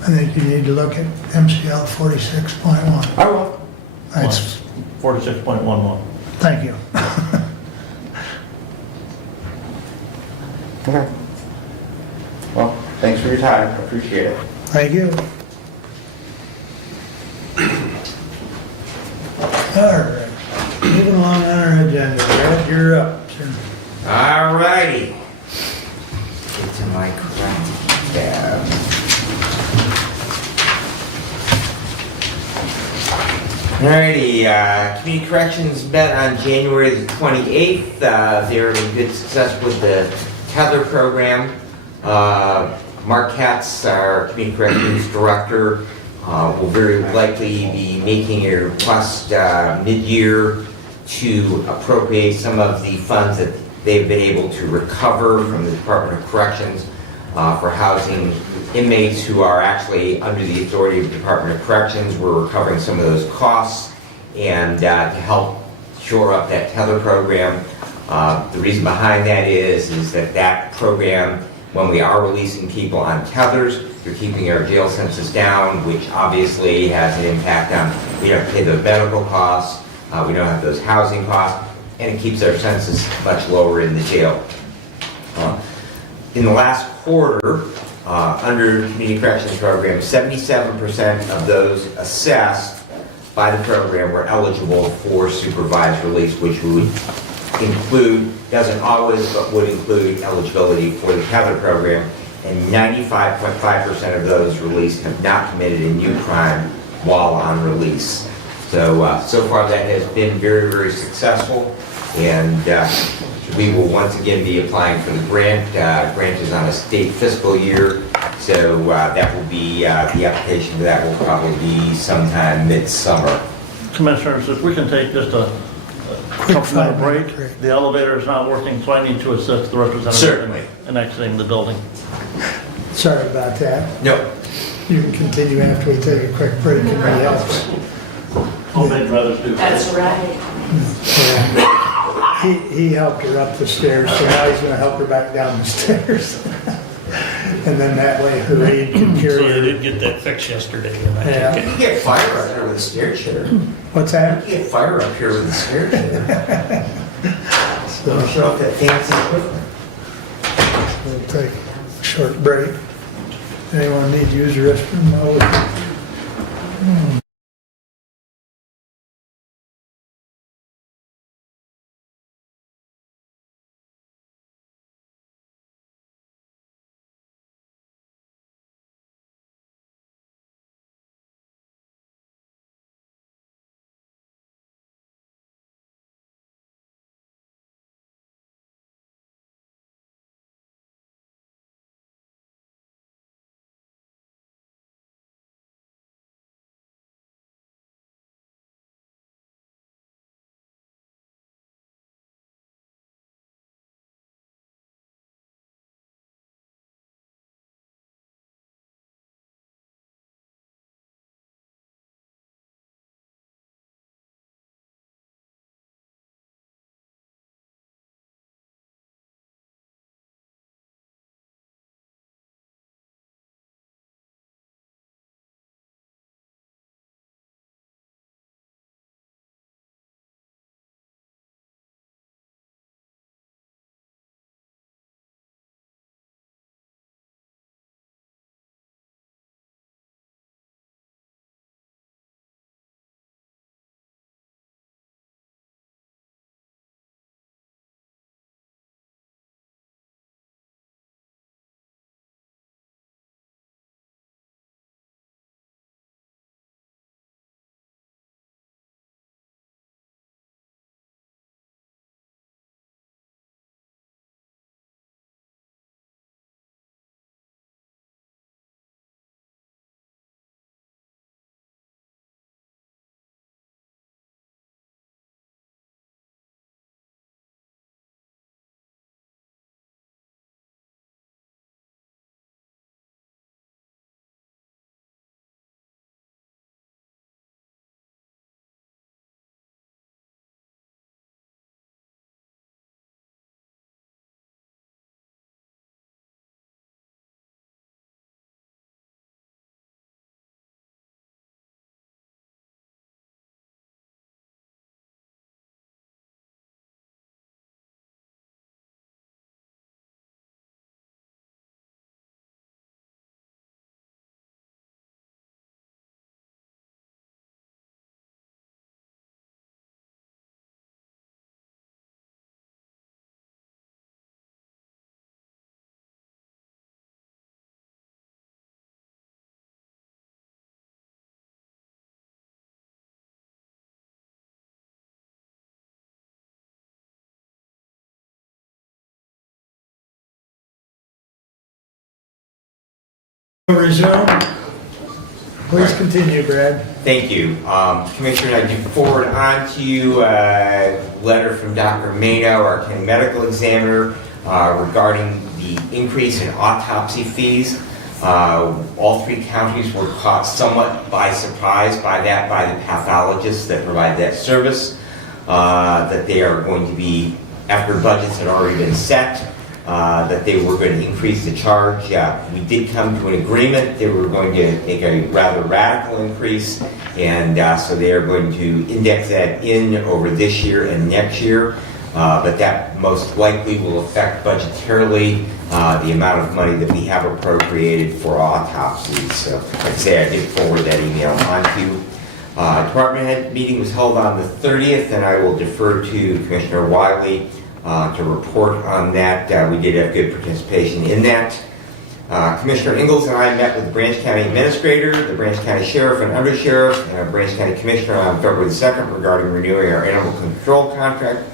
I think you need to look at MCL 46.1. I will. That's, 46.11. thank you. Okay. Well, thanks for your time. I appreciate it. Thank you. All right, moving along on our agenda, Brad, you're up, sir. All righty. Get to my correct tab. Alrighty, Community Corrections met on January the 28th. They're having good success with the tether program. Mark Katz, our Community Corrections Director, will very likely be making a request mid-year to appropriate some of the funds that they've been able to recover from the Department of Corrections for housing inmates who are actually under the authority of the Department of Corrections. We're recovering some of those costs, and to help shore up that tether program. The reason behind that is that program, when we are releasing people on tethers, they're keeping our jail census down, which obviously has an impact on, we don't pay those medical costs, we don't have those housing costs, and it keeps our census much lower in the jail. In the last quarter, under Community Corrections Program, 77% of those assessed by the program were eligible for supervised release, which would include, doesn't always, but would include eligibility for the tether program, and 95.5% of those released have not committed a new crime while on release. So, so far that has been very, very successful, and we will once again be applying for the grant. Grant is on a state fiscal year, so that will be, the application for that will probably be sometime midsummer. Commissioners, if we can take just a couple minute break. The elevator is not working, so I need to assist the representative Certainly. in exiting the building. Sorry about that. No. You can continue after we take a quick break and everybody else. Homemade brothers do. That's right. Yeah. He helped her up the stairs, so now he's gonna help her back down the stairs. And then that way her aide can So carry they her. did get that fixed yesterday, and I Yeah. think You get fire up here with a stair chair. What's that? You get fire up here with a stair chair. So Show off that fancy equipment. we'll take a short break. Anyone need to use the restroom? Resume. Please continue, Brad. Thank you. Commissioner, I do forward on to you a letter from Dr. Mano, our county medical examiner, regarding the increase in autopsy fees. All three counties were caught somewhat by surprise by the pathologists that provide that service, that they are going to be, after budgets had already been set, that they were going to increase the charge. We did come to an agreement. They were going to make a rather radical increase, and so they are going to index that in over this year and next year. But that most likely will affect budgetarily the amount of money that we have appropriated for autopsies. So, like I say, I did forward that email on to you. Department head meeting was held on the 30th, and I will defer to Commissioner Wiley to report on that. We did have good participation in that. Commissioner Ingalls and I met with the Branch County Administrator, the Branch County Sheriff and Undersheriff, and our Branch County Commissioner on February 2nd regarding renewing our animal control contract.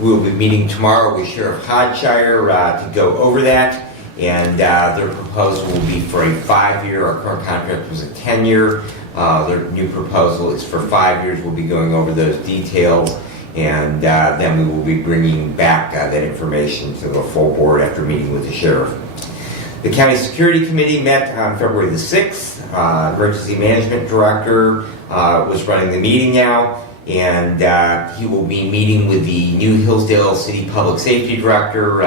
We will be meeting tomorrow with Sheriff Hodshire to go over that, and their proposal will be for a 5-year. Our current contract was a 10-year. Their new proposal is for 5 years. We'll be going over those details, and then we will be bringing back that information to the full board after meeting with the sheriff. The County Security Committee met on February the 6th. Emergency Management Director was running the meeting now, and he will be meeting with the new Hillsdale City Public Safety Director,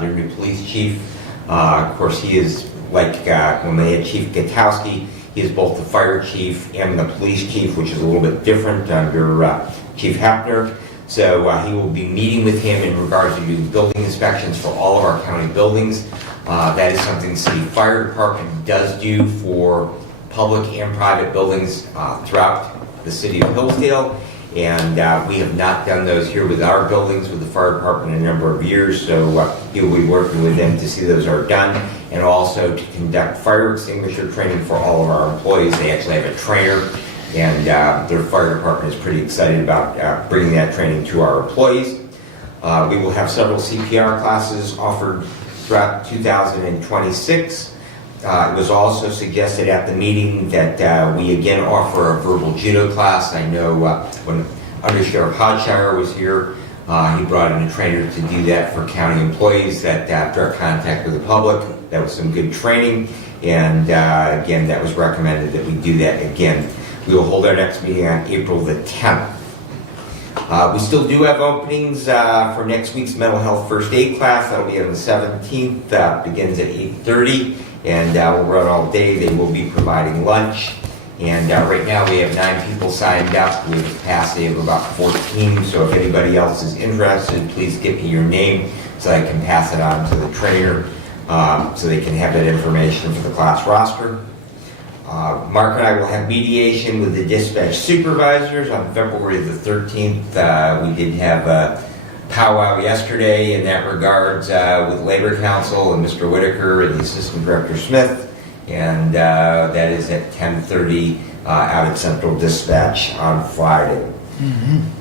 their new police chief. Of course, he is, like when they had Chief Gutowski, he is both the fire chief and the police chief, which is a little bit different under Chief Hepner. So he will be meeting with him in regards to doing building inspections for all of our county buildings. That is something the City Fire Department does do for public and private buildings throughout the city of Hillsdale. And we have not done those here with our buildings with the fire department in a number of years, so you'll be working with them to see those are done, and also to conduct fire extinguisher training for all of our employees. They actually have a trainer, and their fire department is pretty excited about bringing that training to our employees. We will have several CPR classes offered throughout 2026. It was also suggested at the meeting that we again offer a verbal judo class. I know when Under Sheriff Hodshire was here, he brought in a trainer to do that for county employees that have direct contact with the public. That was some good training, and again, that was recommended that we do that again. We will hold our next meeting on April the 10th. We still do have openings for next week's mental health first aid class. That'll be on the 17th, begins at 8:30. And we'll run all day. They will be providing lunch. And right now we have 9 people signed up with a capacity of about 14. So if anybody else is interested, please give me your name so I can pass it on to the trainer so they can have that information for the class roster. Mark and I will have mediation with the dispatch supervisors on February the 13th. We did have a powwow yesterday in that regards with Labor Council and Mr. Whitaker and the Assistant Director Smith, and that is at 10:30 out at Central Dispatch on Friday.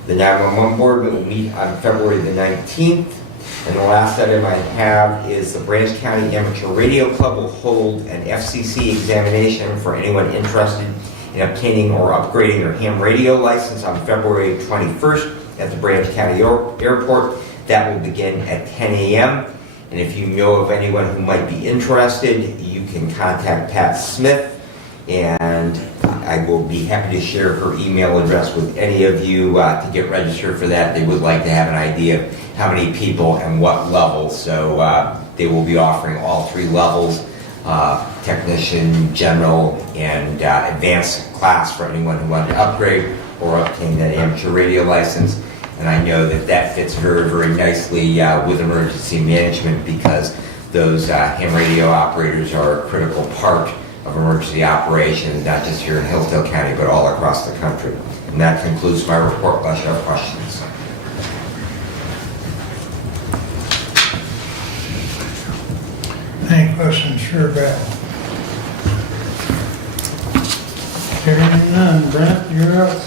The 911 Board will meet on February the 19th, and the last item I have is the Branch County Amateur Radio Club will hold an FCC examination for anyone interested in obtaining or upgrading their ham radio license on February 21st. At the Branch County Airport. That will begin at 10 a.m. And if you know of anyone who might be interested, you can contact Pat Smith, and I will be happy to share her email address with any of you to get registered for that. They would like to have an idea of how many people and what level, so they will be offering all 3 levels, technician, general, and advanced class for anyone who wanted to upgrade or obtain that amateur radio license. And I know that that fits very, very nicely with emergency management, because those ham radio operators are a critical part of emergency operations, not just here in Hillsdale County, but all across the country. And that concludes my report, unless you have questions. Any questions for Brad? Hearing none. Brent, you're up.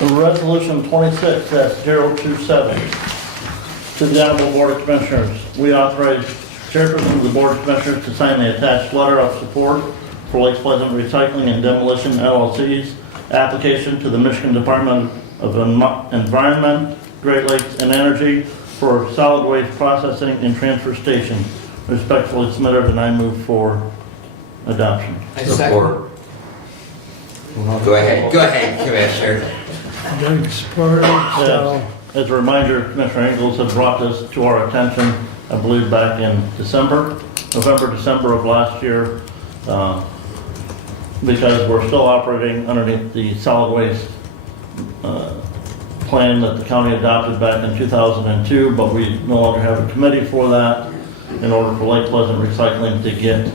Resolution 26-027. To the Honorable Board of Commissioners, we authorize chairperson of the Board of Commissioners to sign the attached letter of support for Lake Pleasant Recycling and Demolition LLC's application to the Michigan Department of Environment, Great Lakes and Energy for solid waste processing and transfer station. Respectfully submitted, and I move for adoption. Support. Go ahead, Commissioner. Doug supported, so, As a reminder, Commissioner Ingles had brought this to our attention, I believe back in November, December of last year, because we're still operating underneath the solid waste plan that the county adopted back in 2002, but we no longer have a committee for that in order for Lake Pleasant Recycling to get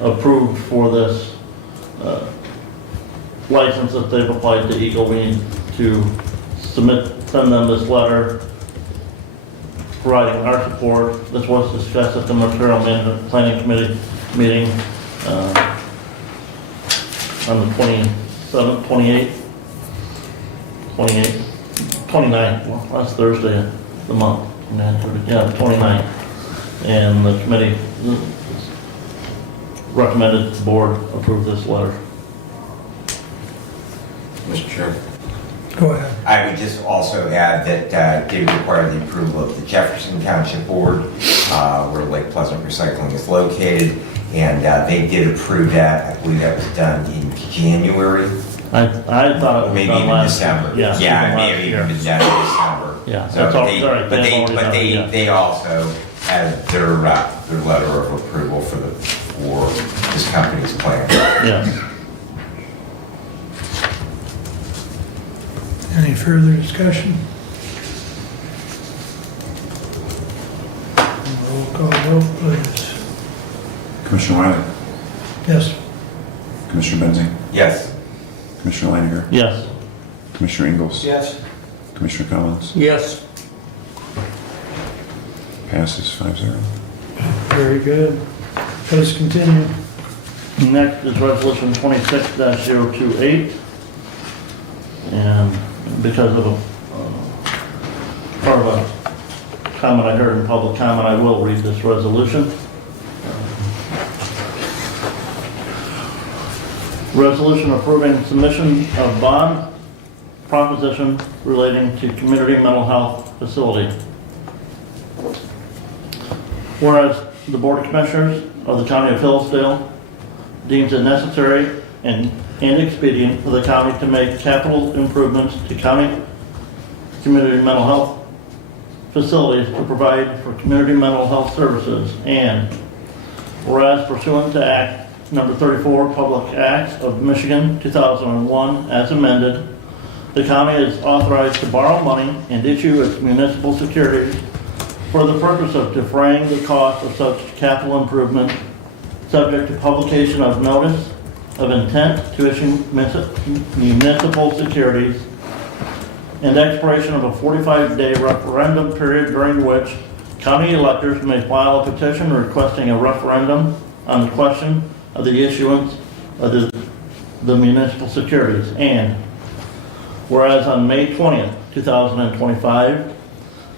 approved for this license that they've applied to Eagle. We need to send them this letter providing our support. This was discussed at the Material Management Planning Committee meeting on the 27th, 29th, well, last Thursday of the month. Yeah, 29th. And the committee recommended the board approve this letter. Mr. Chair. Go ahead. I would just also add that they require the approval of the Jefferson Township Board, where Lake Pleasant Recycling is located, and they did approve that. I believe that was done in January. I thought it was Maybe done even last December. Yeah, Yeah, last maybe year. even done in December. Yeah, So that's all, they- sorry, But they've already done it, yeah. they also had their letter of approval for this company's plan. Yeah. Any further discussion? Roll call vote, please. Commissioner Wiley, Yes. Commissioner Benzing, Yes. Commissioner Leininger, Yes. Commissioner Ingles, Yes. Commissioner Collins. yes. Passes 5-0. Very good. Please continue. Next is resolution 26-028. And because of part of a comment I heard in public comment, I will read this resolution. Resolution approving submission of bond proposition relating to community mental health facility. Whereas the Board of Commissioners of the County of Hillsdale deems it necessary and expedient for the county to make capital improvements to county community mental health facilities to provide for community mental health services, and whereas pursuant to Act Number 34, Public Acts of Michigan 2001 as amended, the county is authorized to borrow money and issue its municipal securities for the purpose of defraying the cost of such capital improvement, subject to publication of notice of intent to issue municipal securities and expiration of a 45-day referendum period during which county electors may file a petition requesting a referendum on the question of the issuance of the municipal securities. And whereas on May 20th, 2025,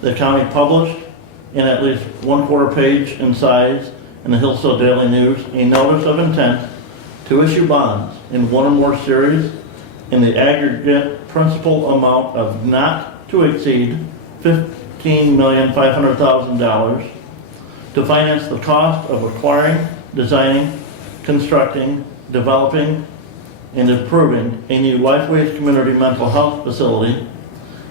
the county published in at least 1/4 page in size in the Hillsdale Daily News a notice of intent to issue bonds in one or more series in the aggregate principal amount of not to exceed $15,500,000 to finance the cost of acquiring, designing, constructing, developing, and improving a new Lifeways community mental health facility,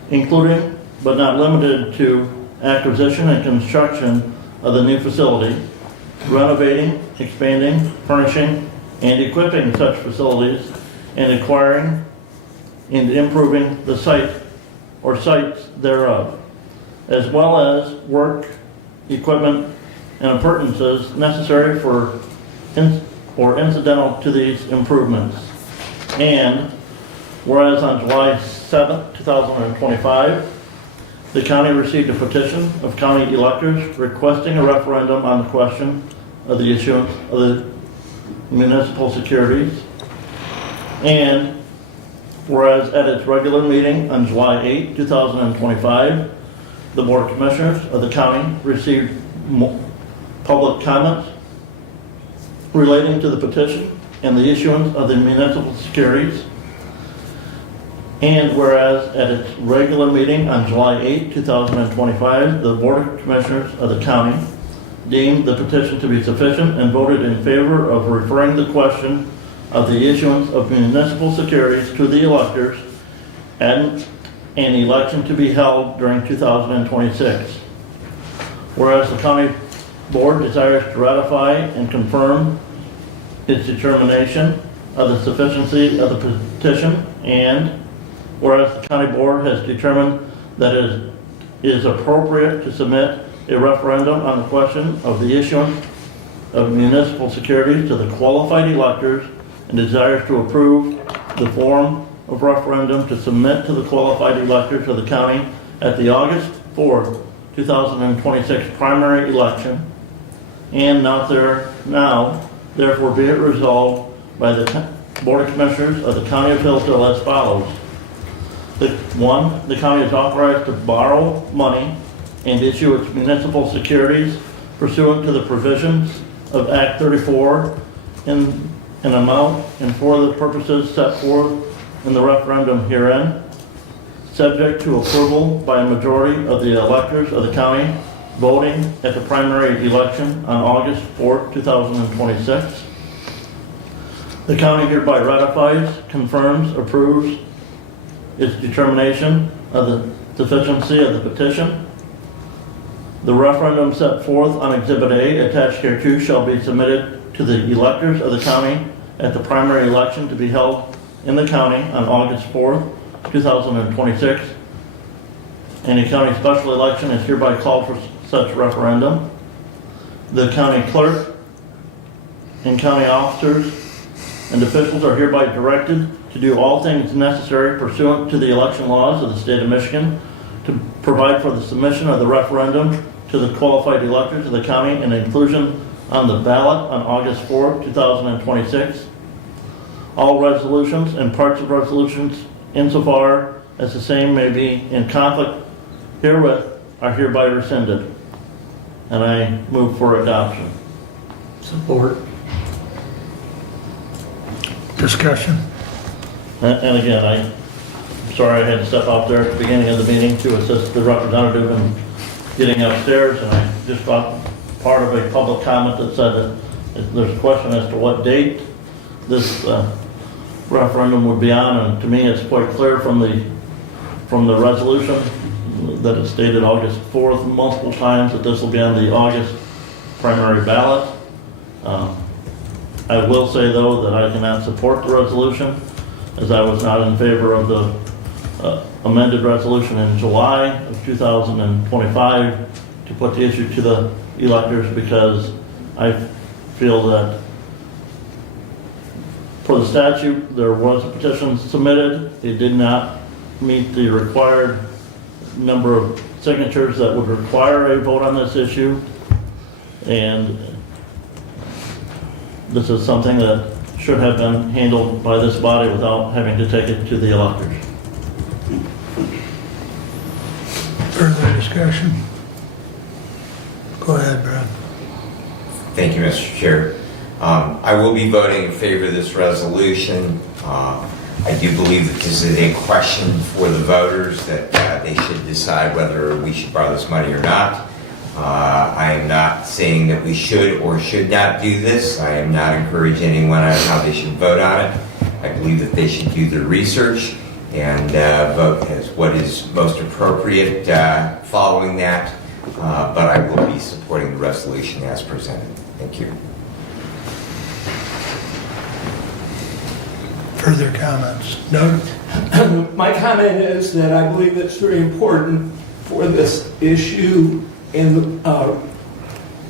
including but not limited to acquisition and construction of the new facility, renovating, expanding, furnishing, and equipping such facilities, and acquiring and improving the site or sites thereof, as well as work, equipment, and appurtenances necessary for or incidental to these improvements. And whereas on July 7th, 2025, the county received a petition of county electors requesting a referendum on the question of the issuance of the municipal securities. And whereas at its regular meeting on July 8, 2025, the Board of Commissioners of the county received public comments relating to the petition and the issuance of the municipal securities. And whereas at its regular meeting on July 8, 2025, the Board of Commissioners of the county deemed the petition to be sufficient and voted in favor of referring the question of the issuance of municipal securities to the electors and an election to be held during 2026. Whereas the county board desires to ratify and confirm its determination of the sufficiency of the petition, and whereas the county board has determined that it is appropriate to submit a referendum on the question of the issuance of municipal securities to the qualified electors, and desires to approve the form of referendum to submit to the qualified electors of the county at the August 4th, 2026 primary election, and therefore be it resolved by the Board of Commissioners of the County of Hillsdale as follows. One, the county is authorized to borrow money and issue its municipal securities pursuant to the provisions of Act 34 in an amount and for the purposes set forth in the referendum herein, subject to approval by a majority of the electors of the county voting at the primary election on August 4, 2026. The county hereby ratifies, confirms, approves its determination of the sufficiency of the petition. The referendum set forth on Exhibit A attached hereto shall be submitted to the electors of the county at the primary election to be held in the county on August 4th, 2026. Any county special election is hereby called for such referendum. The county clerk and county officers and officials are hereby directed to do all things necessary pursuant to the election laws of the state of Michigan to provide for the submission of the referendum to the qualified electors of the county and inclusion on the ballot on August 4, 2026. All resolutions and parts of resolutions insofar as the same may be in conflict herewith are hereby rescinded. And I move for adoption. Support. Discussion. And again, I'm sorry I had to step out there at the beginning of the meeting to assist the representative in getting upstairs, and I just got part of a public comment that said that there's a question as to what date this referendum would be on, and to me it's quite clear from the resolution that it stated August 4th multiple times that this will be on the August primary ballot. I will say though that I cannot support the resolution, as I was not in favor of the amended resolution in July of 2025 to put the issue to the electors, because I feel that for the statute there was a petition submitted. It did not meet the required number of signatures that would require a vote on this issue, and this is something that should have been handled by this body without having to take it to the electors. Further discussion? Go ahead, Brad. Thank you, Mr. Chair. I will be voting in favor of this resolution. I do believe that this is a question for the voters, that they should decide whether we should borrow this money or not. I am not saying that we should or should not do this. I am not encouraging anyone on how they should vote on it. I believe that they should do their research and vote as what is most appropriate following that. But I will be supporting the resolution as presented. Thank you. Further comments? Doug? My comment is that I believe it's very important for this issue and the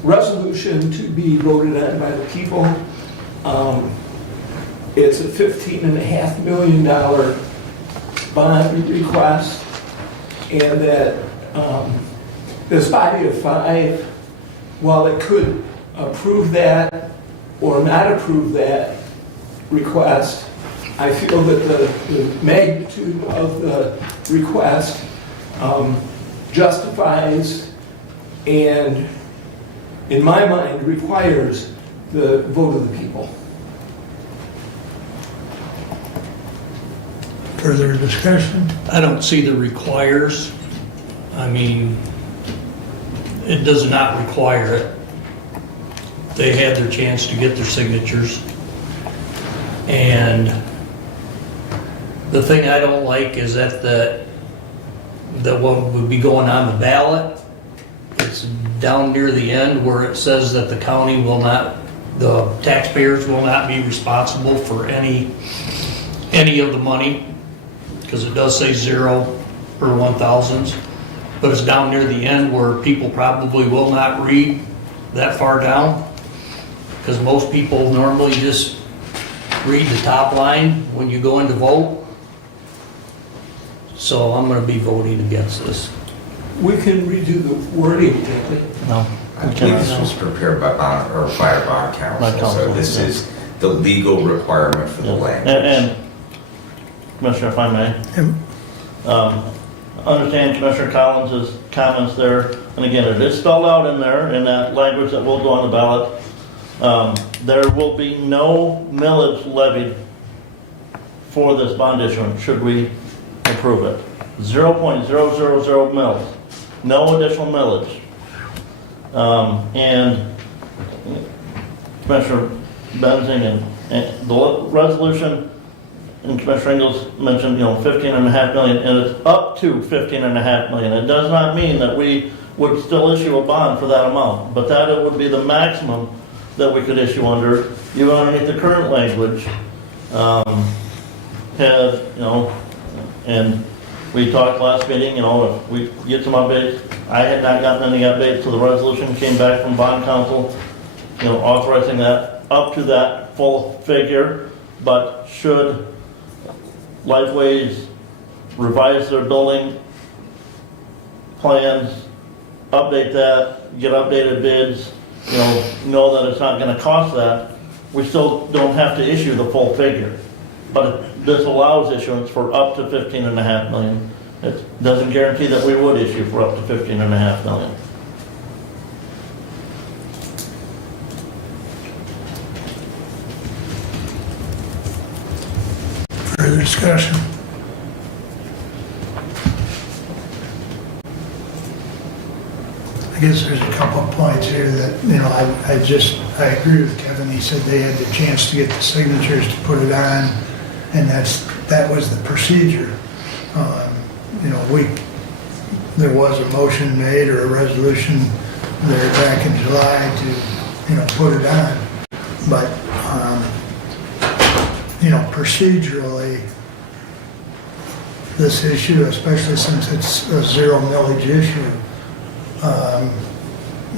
resolution to be voted on by the people. It's a $15.5 million bond request, and that this body of five, while it could approve that or not approve that request, I feel that the magnitude of the request justifies and in my mind, requires the vote of the people. Further discussion? I don't see the requires. I mean, it does not require it. They had their chance to get their signatures. And the thing I don't like is that what would be going on the ballot, it's down near the end where it says that the county will not, the taxpayers will not be responsible for any of the money, because it does say 0 per 1,000s, but it's down near the end where people probably will not read that far down, because most people normally just read the top line when you go in to vote. So I'm going to be voting against this. We can redo the wording, can't we? No. I believe this was prepared by bond, or by our bond counsel, so this is the legal requirement for the language. And Commissioner, if I may, understand Commissioner Collins' comments there, and again, it is spelled out in there in that language that will go on the ballot. There will be no millage levied for this bond issuance, should we approve it. 0.000 mils, no additional millage. And Commissioner Benzing and the resolution, and Commissioner Ingles mentioned, 15.5 million, and it's up to 15.5 million. It does not mean that we would still issue a bond for that amount, but that it would be the maximum that we could issue under, even underneath the current language. And we talked last meeting, if we get some updates. I had not gotten any updates, so the resolution came back from bond counsel, authorizing that up to that full figure. But should Lifeways revise their building plans, update that, get updated bids, know that it's not going to cost that, we still don't have to issue the full figure. But this allows issuance for up to 15.5 million. It doesn't guarantee that we would issue for up to 15.5 million. Further discussion? I guess there's a couple of points here that, I agree with Kevin. He said they had the chance to get the signatures to put it on, and that was the procedure. There was a motion made or a resolution there back in July to, put it on. But, procedurally, this issue, especially since it's a 0 millage issue,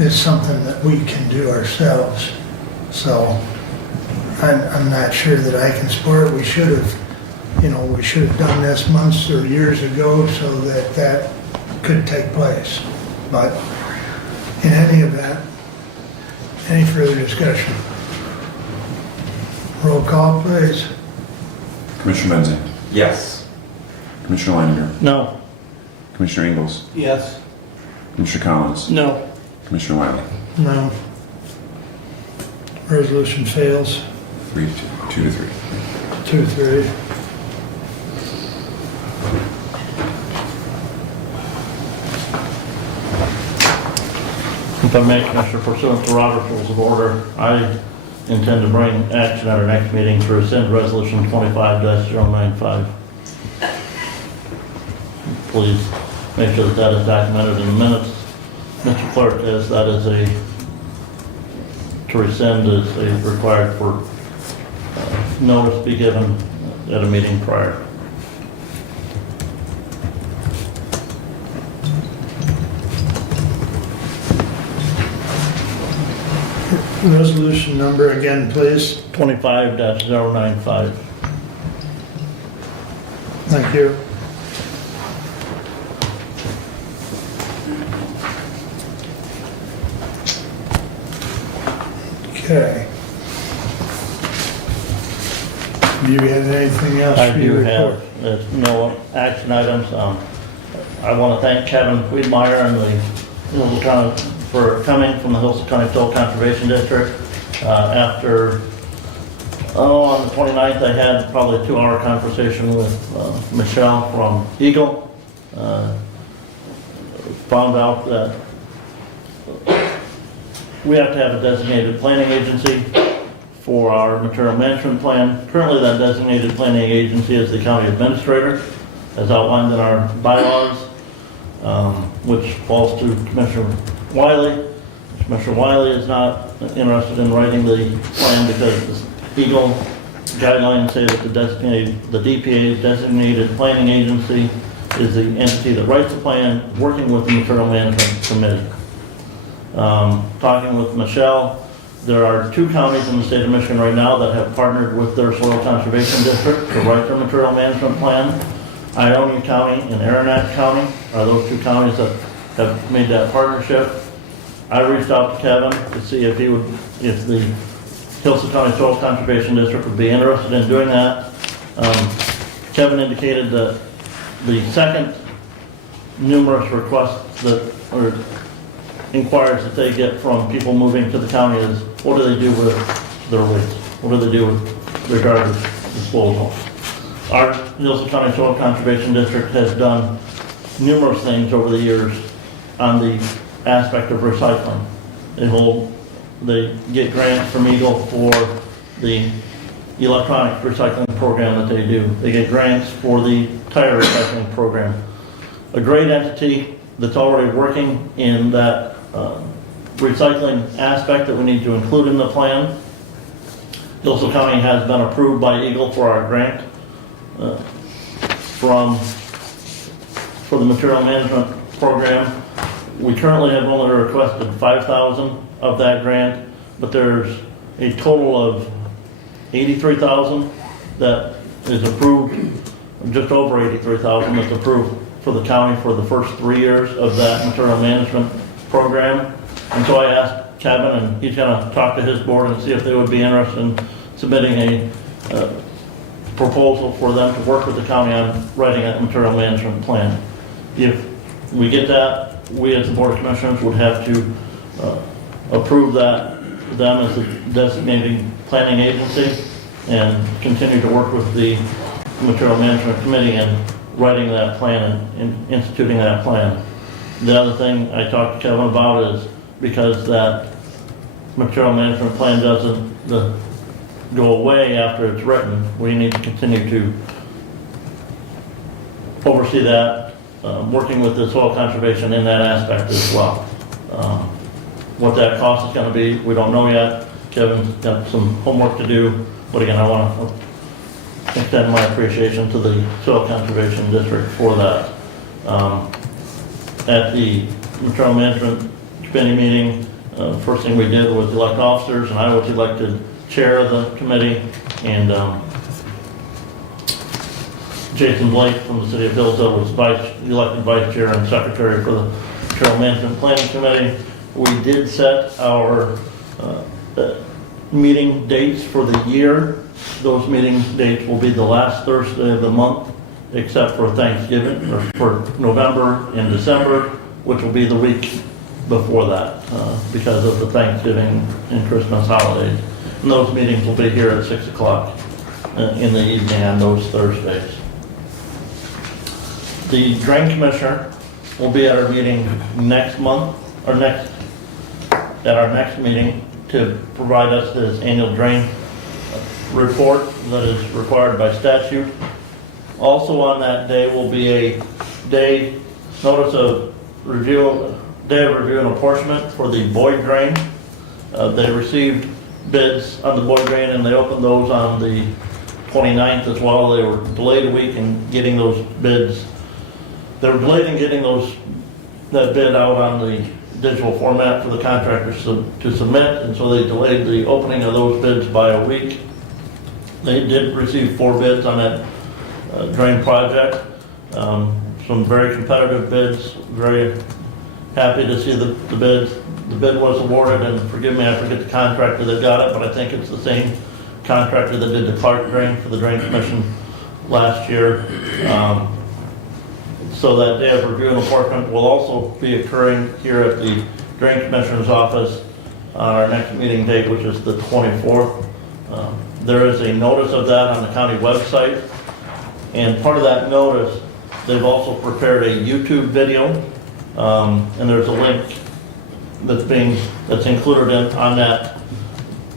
is something that we can do ourselves. So I'm not sure that I can support it. We should have done this months or years ago so that could take place. But in any event, any further discussion? Roll call, please. Commissioner Benzing, Yes. Commissioner Leininger, No. Commissioner Ingles, Yes. Commissioner Collins, No. Commissioner Wiley. No. Resolution fails. 2 to 3. 2-3. If I may, Commissioner, pursuant to Robert's Rules of Order, I intend to bring action at our next meeting to rescind Resolution 25-095. Please make sure that is documented in the minutes. Mr. Clerk, as that is to rescind is required for notice be given at a meeting prior. Resolution number again, please. 25-095. Thank you. Okay. Do you have anything else? I for do your have, report? there's no action items. I want to thank Kevin Wiedmeyer and the Hillsdale County for coming from the Hillsdale County Soil Conservation District. After, on the 29th, I had probably a 2-hour conversation with Michelle from Eagle. Found out that we have to have a designated planning agency for our material management plan. Currently, that designated planning agency is the county administrator, as outlined in our bylaws, which falls to Commissioner Wiley. Commissioner Wiley is not interested in writing the plan because the Eagle guidelines say that the DPA designated planning agency is the entity that writes the plan, working with the material management committee. Talking with Michelle, there are 2 counties in the state of Michigan right now that have partnered with their soil conservation district to write their material management plan. Ionia County and Aranac County are those 2 counties that have made that partnership. I reached out to Kevin to see if the Hillsdale County Soil Conservation District would be interested in doing that. Kevin indicated that the second numerous requests or inquiries that they get from people moving to the county is, what do they do with their waste? What do they do with their garbage disposal? Our Hillsdale County Soil Conservation District has done numerous things over the years on the aspect of recycling. They get grants from Eagle for the electronic recycling program that they do. They get grants for the tire recycling program. A great entity that's already working in that recycling aspect that we need to include in the plan. Hillsdale County has been approved by Eagle for our grant for the material management program. We currently have only requested $5,000 of that grant, but there's a total of $83,000 that is approved, just over $83,000 that's approved for the county for the first 3 years of that material management program. And so I asked Kevin, and he's going to talk to his board and see if they would be interested in submitting a proposal for them to work with the county on writing that material management plan. If we get that, we as the Board of Commissioners would have to approve them as the designating planning agency and continue to work with the Material Management Committee in writing that plan and instituting that plan. The other thing I talked to Kevin about is because that Material Management Plan doesn't go away after it's written, we need to continue to oversee that, working with the soil conservation in that aspect as well. What that cost is going to be, we don't know yet. Kevin's got some homework to do, but again, I want to extend my appreciation to the Soil Conservation District for that. At the Material Management Committee meeting, first thing we did was elect officers, and I was elected chair of the committee, and Jason Blake from the city of Hillsdale was elected vice chair and secretary for the Material Management Planning Committee. We did set our meeting dates for the year. Those meeting dates will be the last Thursday of the month, except for Thanksgiving, or for November and December, which will be the week before that, because of the Thanksgiving and Christmas holidays. And those meetings will be here at 6 o'clock in the evening on those Thursdays. The Drain Commissioner will be at our meeting next month, or at our next meeting, to provide us this annual drain report that is required by statute. Also on that day will be a day of review and apportionment for the Boyd drain. They received bids on the Boyd drain, and they opened those on the 29th as well. They were delayed a week in getting those bids. They were delayed in getting that bid out on the digital format for the contractors to submit, and so they delayed the opening of those bids by a week. They did receive 4 bids on that drain project. Some very competitive bids. Very happy to see the bids. The bid was awarded, and forgive me, I forget the contractor that got it, but I think it's the same contractor that did the Clark drain for the Drain Commission last year. So that day of review and apportionment will also be occurring here at the Drain Commissioner's office on our next meeting date, which is the 24th. There is a notice of that on the county website, and part of that notice, they've also prepared a YouTube video, and there's a link that's included on that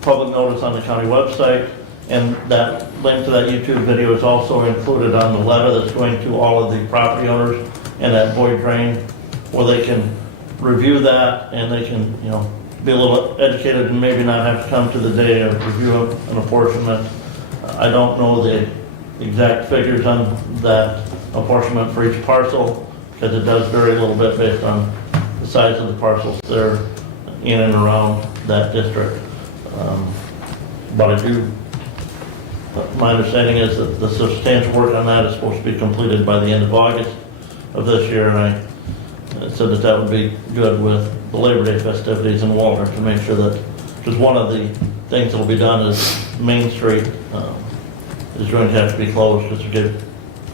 public notice on the county website, and that link to that YouTube video is also included on the letter that's going to all of the property owners and that void drain, where they can review that and they can, be a little educated and maybe not have to come to the day of review an apportionment. I don't know the exact figures on that apportionment for each parcel, because it does vary a little bit based on the size of the parcels there in and around that district. But my understanding is that the substantial work on that is supposed to be completed by the end of August of this year, and I said that would be good with the Labor Day festivities in Walter, to make sure that, because one of the things that will be done is Main Street is going to have to be closed, because we've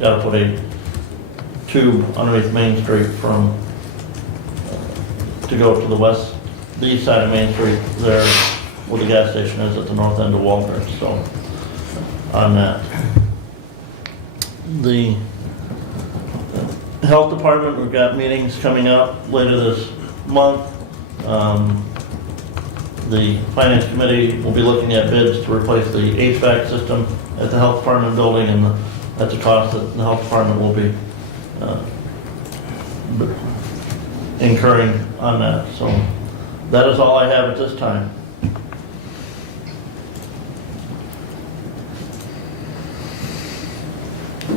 got to put a tube underneath Main Street to go to the east side of Main Street there, where the gas station is at the north end of Walter. So on that, the Health Department, we've got meetings coming up later this month. The Finance Committee will be looking at bids to replace the HVAC system at the Health Department building, and that's a cost that the Health Department will be incurring on that. So that is all I have at this time.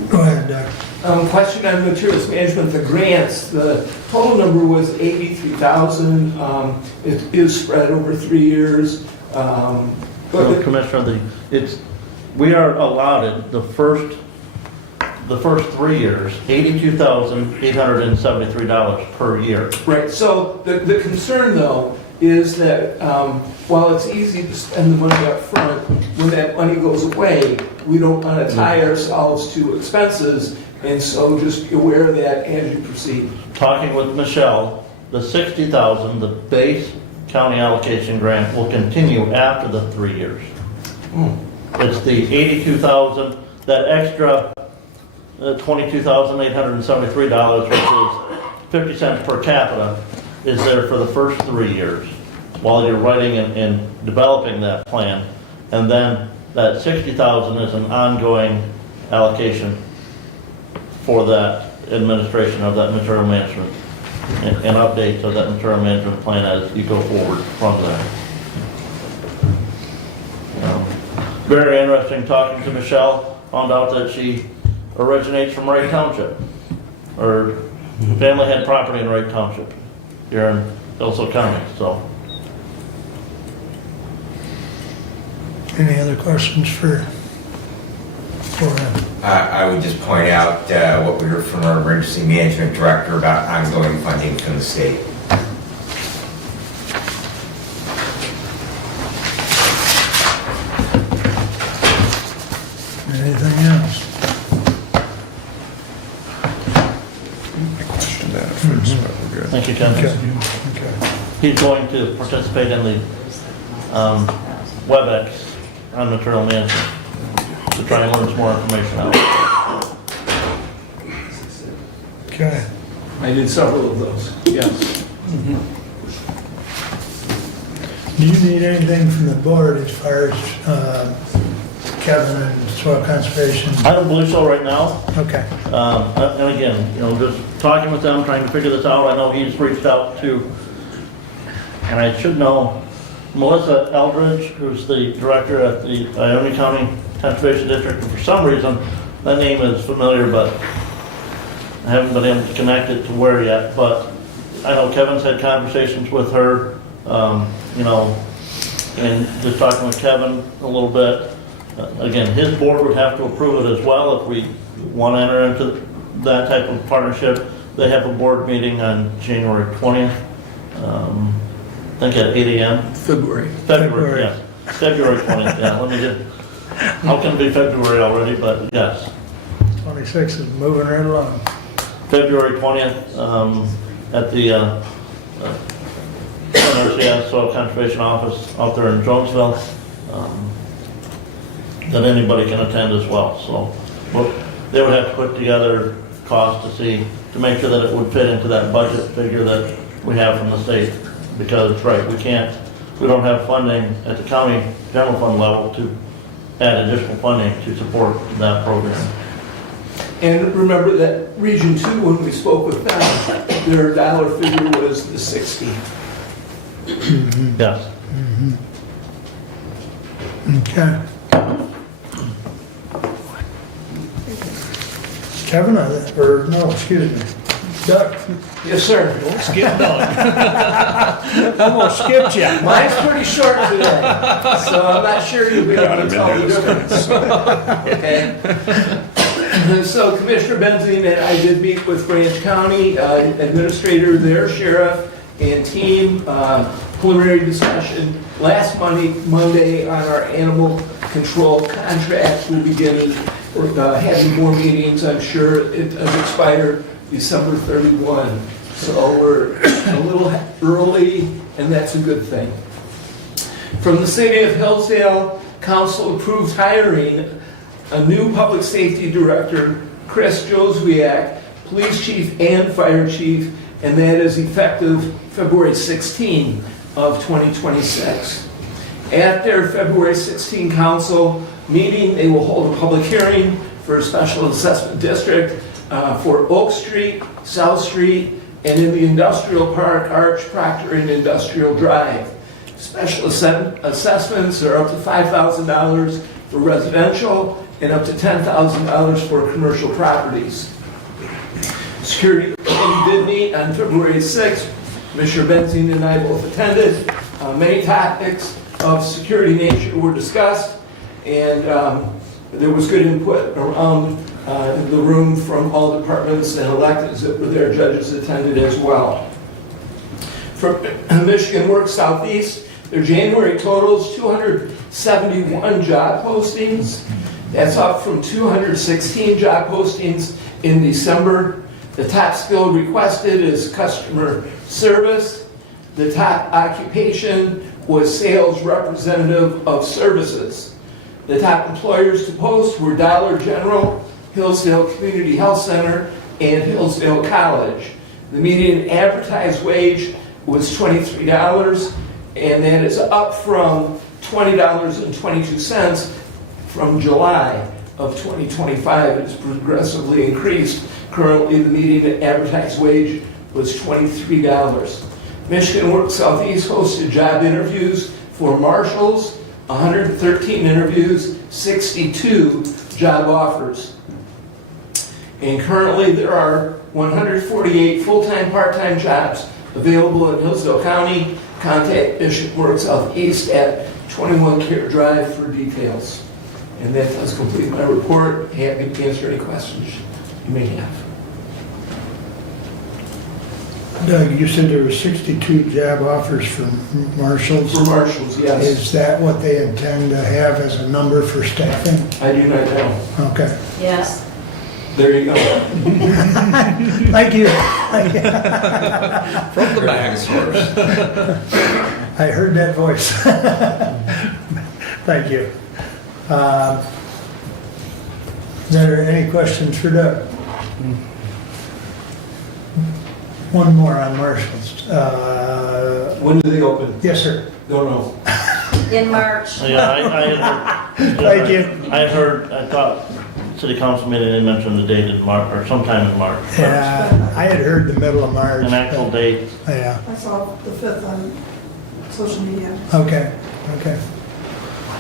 Go ahead, Doug. Question on materials management, the grants, the total number was 83,000. It is spread over 3 years. So, Commissioner, we are allotted the first 3 years, $82,873 per year. Right, so the concern though is that while it's easy to spend the money up front, when that money goes away, we don't want to tie ourselves to expenses, and so just be aware of that as you proceed. Talking with Michelle, the $60,000, the base county allocation grant, will continue after the 3 years. It's the $82,000, that extra $22,873, which is 50 cents per capita, is there for the first 3 years while you're writing and developing that plan. And then that $60,000 is an ongoing allocation for that administration of that material management and updates of that material management plan as you go forward from there. Very interesting talking to Michelle. Found out that she originates from Wright Township. Her family had property in Wright Township here in Hillsdale County. So, Any other questions for him? I would just point out what we heard from our emergency management director about ongoing funding from the state. Anything else? I questioned that at first, but we're good. thank you, Ken. Okay. He's going to participate in the WebEx on material management to try and learn some more information out. Okay. I did several of those, yes. Do you need anything from the board as far as Kevin and soil conservation? I don't believe so right now. Okay. And again, just talking with them, trying to figure this out. I know he's reached out to, and I should know, Melissa Eldridge, who's the director at the Ione County Conservation District. And for some reason, that name is familiar, but I haven't been able to connect it to where yet. But I know Kevin's had conversations with her, and just talking with Kevin a little bit. Again, his board would have to approve it as well if we want to enter into that type of partnership. They have a board meeting on January 20th, I think at 8 a.m. February. Yes. February 20th, yeah. Let me get, how can it be February already, but yes. 26 is moving right along. February 20th at the NRCS Soil Conservation Office out there in Jonesville, that anybody can attend as well. So they would have to put together costs to make sure that it would fit into that budget figure that we have from the state. Because, right, we don't have funding at the county general fund level to add additional funding to support that program. And remember that Region 2, when we spoke with them, their dollar figure was the 60. Yes. Okay. Kevin, or no, excuse me, Doug. Yes, sir. Skip Doug. Almost skipped you. Mine's pretty short today, so I'm not sure you'll be able to tell the difference. Okay. So Commissioner Benzine and I did meet with Branch County Administrator there, Sheriff, and team, preliminary discussion last Monday on our animal control contracts. We'll begin having more meetings. I'm sure it has expired December 31. So we're a little early, and that's a good thing. From the city of Hillsdale, council approved hiring a new public safety director, Chris Joswiak, police chief and fire chief, and that is effective February 16 of 2026. At their February 16 council meeting, they will hold a public hearing for a special assessment district for Oak Street, South Street, and in the industrial park, Arch, Proctor, and Industrial Drive. Special assessments are up to $5,000 for residential and up to $10,000 for commercial properties. Security Committee did meet on February 6th. Commissioner Benzine and I both attended. Many topics of security nature were discussed, and there was good input around the room from all departments and electeds that were there. Judges attended as well. For Michigan Works Southeast, their January totals 271 job postings. That's up from 216 job postings in December. The top skill requested is customer service. The top occupation was sales representative of services. The top employers to post were Dollar General, Hillsdale Community Health Center, and Hillsdale College. The median advertised wage was $23, and that is up from $20.22 from July of 2025. It has progressively increased. Currently, the median advertised wage was $23. Michigan Works Southeast hosted job interviews for marshals, 113 interviews, 62 job offers. And currently, there are 148 full-time, part-time jobs available in Hillsdale County. Contact Michigan Works Southeast at 21 Care Drive for details. And that does complete my report. Happy to answer any questions you may have. Doug, you said there were 62 job offers for marshals? For marshals, yes. Is that what they intend to have as a number for staffing? I do not know. Okay. Yes. There you go. Thank you. From the back source. I heard that voice. Thank you. Is there any questions for Doug? One more on marshals. When do they open? Yes, sir. Don't know. In March. Yeah, I had heard. Thank you. I thought city council meeting, they mentioned the date in March, or sometime in March. Yeah, I had heard the middle of March. An actual date. Yeah, I saw the 5th on social media. okay.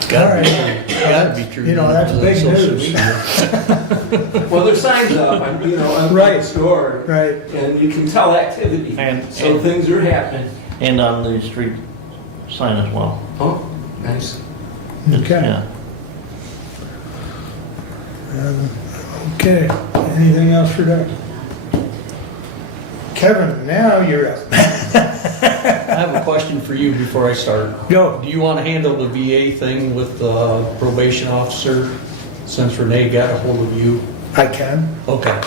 Gotta All be right. true. Gotta be true. You know, that's big Social news. media. Well, there's signs up, on Right. the store. Right. And you can tell activity. So things are happening. And on the street sign as well. Oh, nice. Okay. Yeah. Okay, anything else for Doug? Kevin, now you're up. I have a question for you before I start. Go. Do you want to handle the VA thing with the probation officer since Renee got a hold of you? I can. Okay.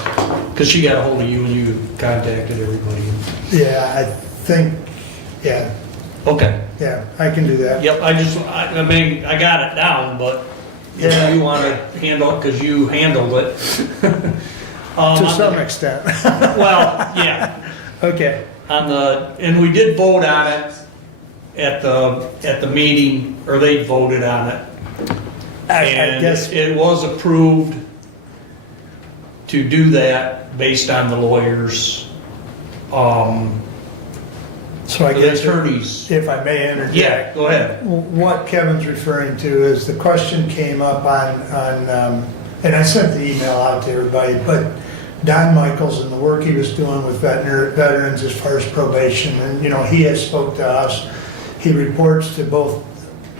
Because she got a hold of you and you contacted everybody. Yeah, I think, yeah, Okay. Yeah, I can do that. Yep, I mean, I got it down, but Yeah. if you want to handle it, because you handled it. To some extent. Well, yeah. Okay. And we did vote on it at the meeting, or they voted on it. I And guess, it was approved to do that based on the lawyers, so I the guess attorneys. if I may interject. Yeah, go ahead. What Kevin's referring to is the question came up on, and I sent the email out to everybody, but Don Michaels and the work he was doing with veterans as far as probation, and, you know, he has spoke to us. He reports to both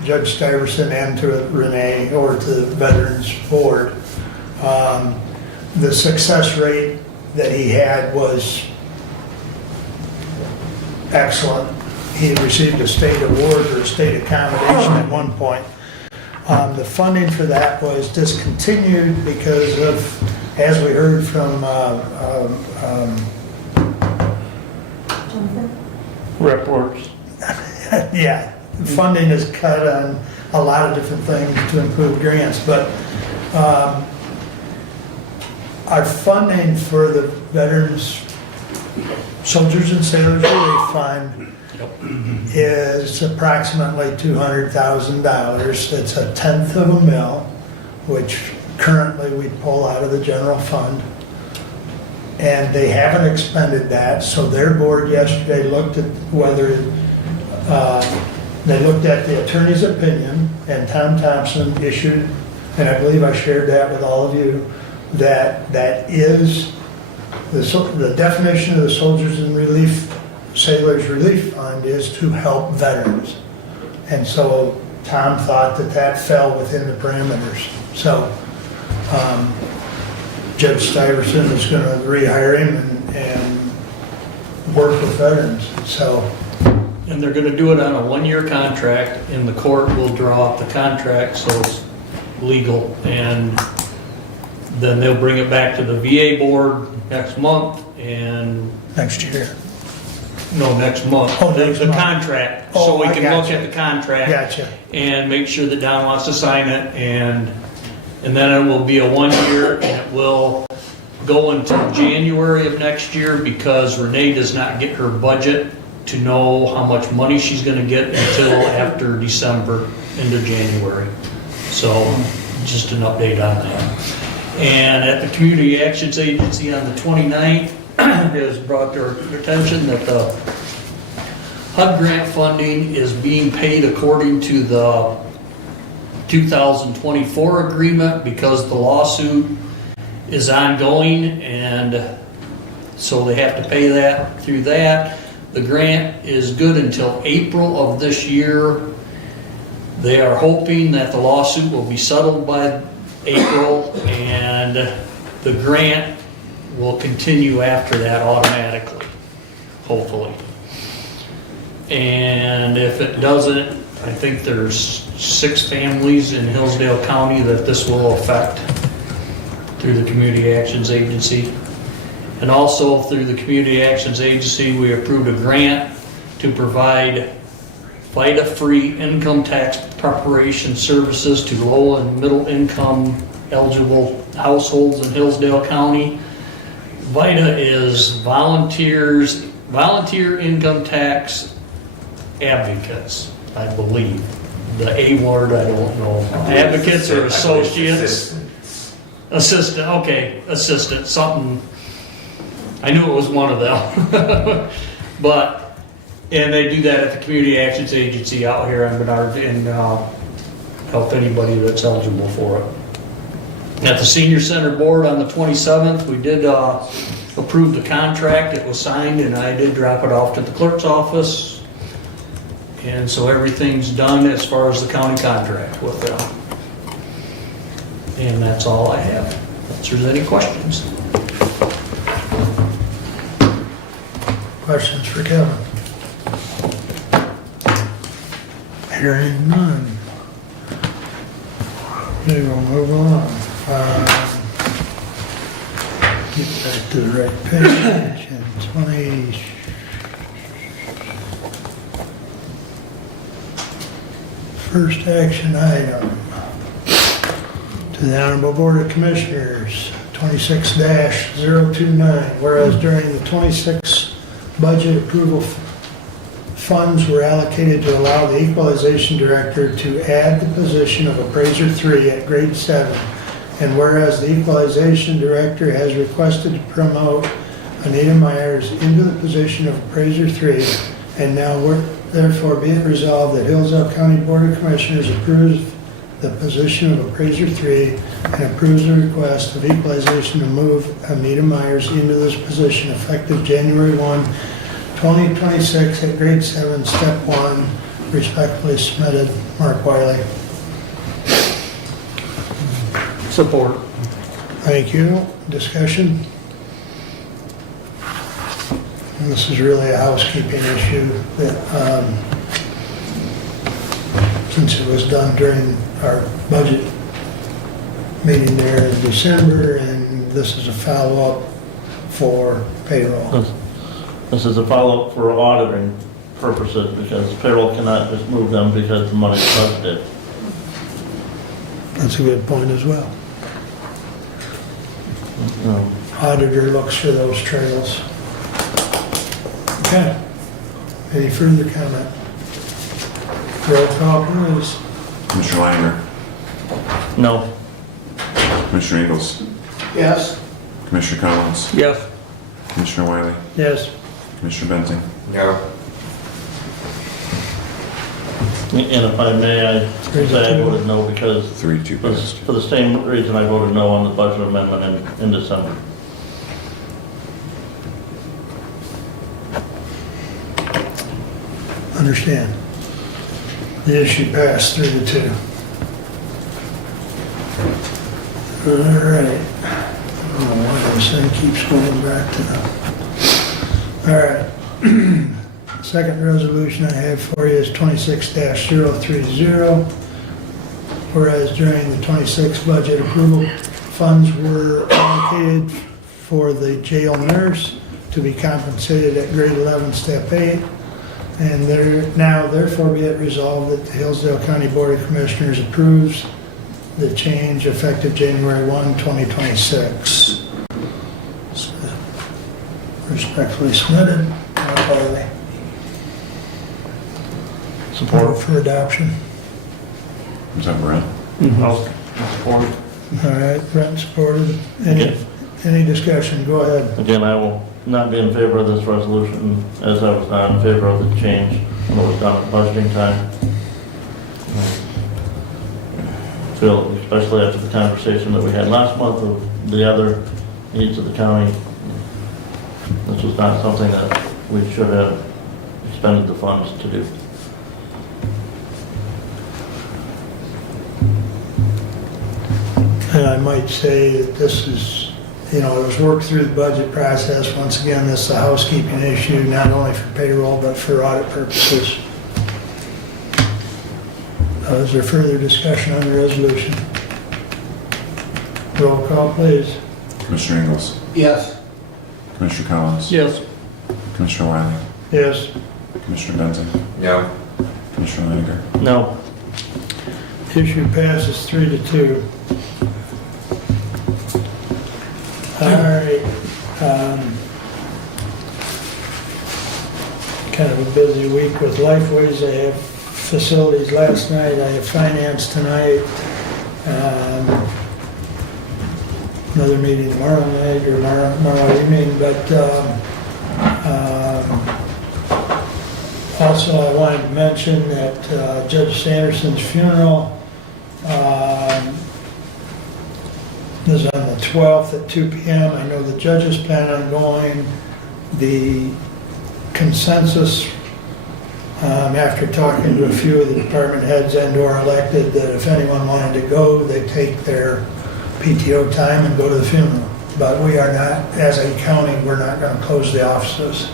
Judge Stuyvesant and to Renee, or to the Veterans Board. The success rate that he had was excellent. He received a state award or a state accommodation at one point. The funding for that was discontinued because of, as we heard from Reports. yeah, funding is cut on a lot of different things to improve grants, but our funding for the Veterans, Soldiers and Sailors Relief Fund is approximately $200,000. It's a tenth of a mil, which currently we pull out of the general fund. And they haven't expended that, so their board yesterday looked at whether, they looked at the attorney's opinion, and Tom Thompson issued, and I believe I shared that with all of you, that is, the definition of the Soldiers and Sailors Relief Fund is to help veterans. And so Tom thought that fell within the parameters. So Judge Stuyvesant is going to rehire him and work with veterans. So, And they're gonna do it on a 1-year contract, and the court will draw up the contract so it's legal, and then they'll bring it back to the VA board next month, and, next year. no, next month. Oh, next The month. contract, Oh, so we I can look gotcha. at the contract. Gotcha. And make sure that Don wants to sign it, and then it will be a 1-year, and it will go until January of next year, because Renee does not get her budget to know how much money she's gonna get until after December into January. So, just an update on that. And at the Community Actions Agency on the 29th, has brought their attention that the HUD grant funding is being paid according to the 2024 agreement, because the lawsuit is ongoing, and so they have to pay that through that. The grant is good until April of this year. They are hoping that the lawsuit will be settled by April, and the grant will continue after that automatically, hopefully. And if it doesn't, I think there's 6 families in Hillsdale County that this will affect through the Community Actions Agency. And also through the Community Actions Agency, we approved a grant to provide FIDA-free income tax preparation services to low and middle income eligible households in Hillsdale County. VITA is Volunteer Income Tax Advocates, I believe. The A word, I don't know. Advocates or associates? Assistant, okay, assistant, something. I knew it was one of them. But, and they do that at the Community Actions Agency out here in Menard, and help anybody that's eligible for it. At the Senior Center Board on the 27th, we did approve the contract. It was signed, and I did drop it off to the clerk's office. And so everything's done as far as the county contract with them. And that's all I have. If there's any questions. Questions for Kevin? Hearing none. We will move on. Get back to the right page, and 20. First action item. To the Honorable Board of Commissioners, 26-029, whereas during the 26 budget approval funds were allocated to allow the equalization director to add the position of appraiser 3 at grade 7, and whereas the equalization director has requested to promote Anita Myers into the position of appraiser 3, and now therefore be it resolved that Hillsdale County Board of Commissioners approves the position of appraiser 3 and approves the request of equalization to move Anita Myers into this position effective January 1, 2026 at grade 7, step 1. Respectfully submitted, Mark Wiley. Support. Thank you. Discussion? And this is really a housekeeping issue that, since it was done during our budget meeting there in December, and this is a follow-up for payroll. This is a follow-up for auditing purposes, because payroll cannot just move them because the money's budgeted. That's a good point as well. Auditor looks for those trails. Okay. Any further comment? Roll call, please. Commissioner Langer, No. Commissioner Eagles, Yes. Commissioner Collins, Yes. Commissioner Wiley, Yes. Commissioner Benting. No. And if I may, I say I voted no because 3-2 passed. for the same reason I voted no on the budget amendment in December. Understand. The issue passed 3-2. All right. I don't know why this thing keeps going back to the... All right. Second resolution I have for you is 26-030. Whereas during the 26 budget approval, funds were allocated for the jail nurse to be compensated at grade 11, step 8. And now therefore be it resolved that the Hillsdale County Board of Commissioners approves the change effective January 1, 2026. Respectfully submitted. Mark Wiley. Support. For adoption. Is that Brent? I'll support. All right, Brent supported. Any discussion? Go ahead. Again, I will not be in favor of this resolution, as I was not in favor of the change when it was done at budgeting time. I feel, especially after the conversation that we had last month of the other needs of the county, this was not something that we should have expended the funds to do. And I might say that this is, it was worked through the budget process. Once again, this is a housekeeping issue, not only for payroll, but for audit purposes. Is there further discussion on the resolution? Roll call, please. Commissioner Eagles, Yes. Commissioner Collins, Yes. Commissioner Wiley, Yes. Commissioner Benting, No. Commissioner Langer. No. Issue passes 3-2. All right. Kind of a busy week with Lifeways. I have facilities last night. I have finance tonight. Another meeting tomorrow night or tomorrow evening. But also I wanted to mention that Judge Sanderson's funeral is on the 12th at 2 p.m. I know the judges plan on going. The consensus, after talking to a few of the department heads and/or elected, that if anyone wanted to go, they take their PTO time and go to the funeral. But we are not, as a county, we're not going to close the offices.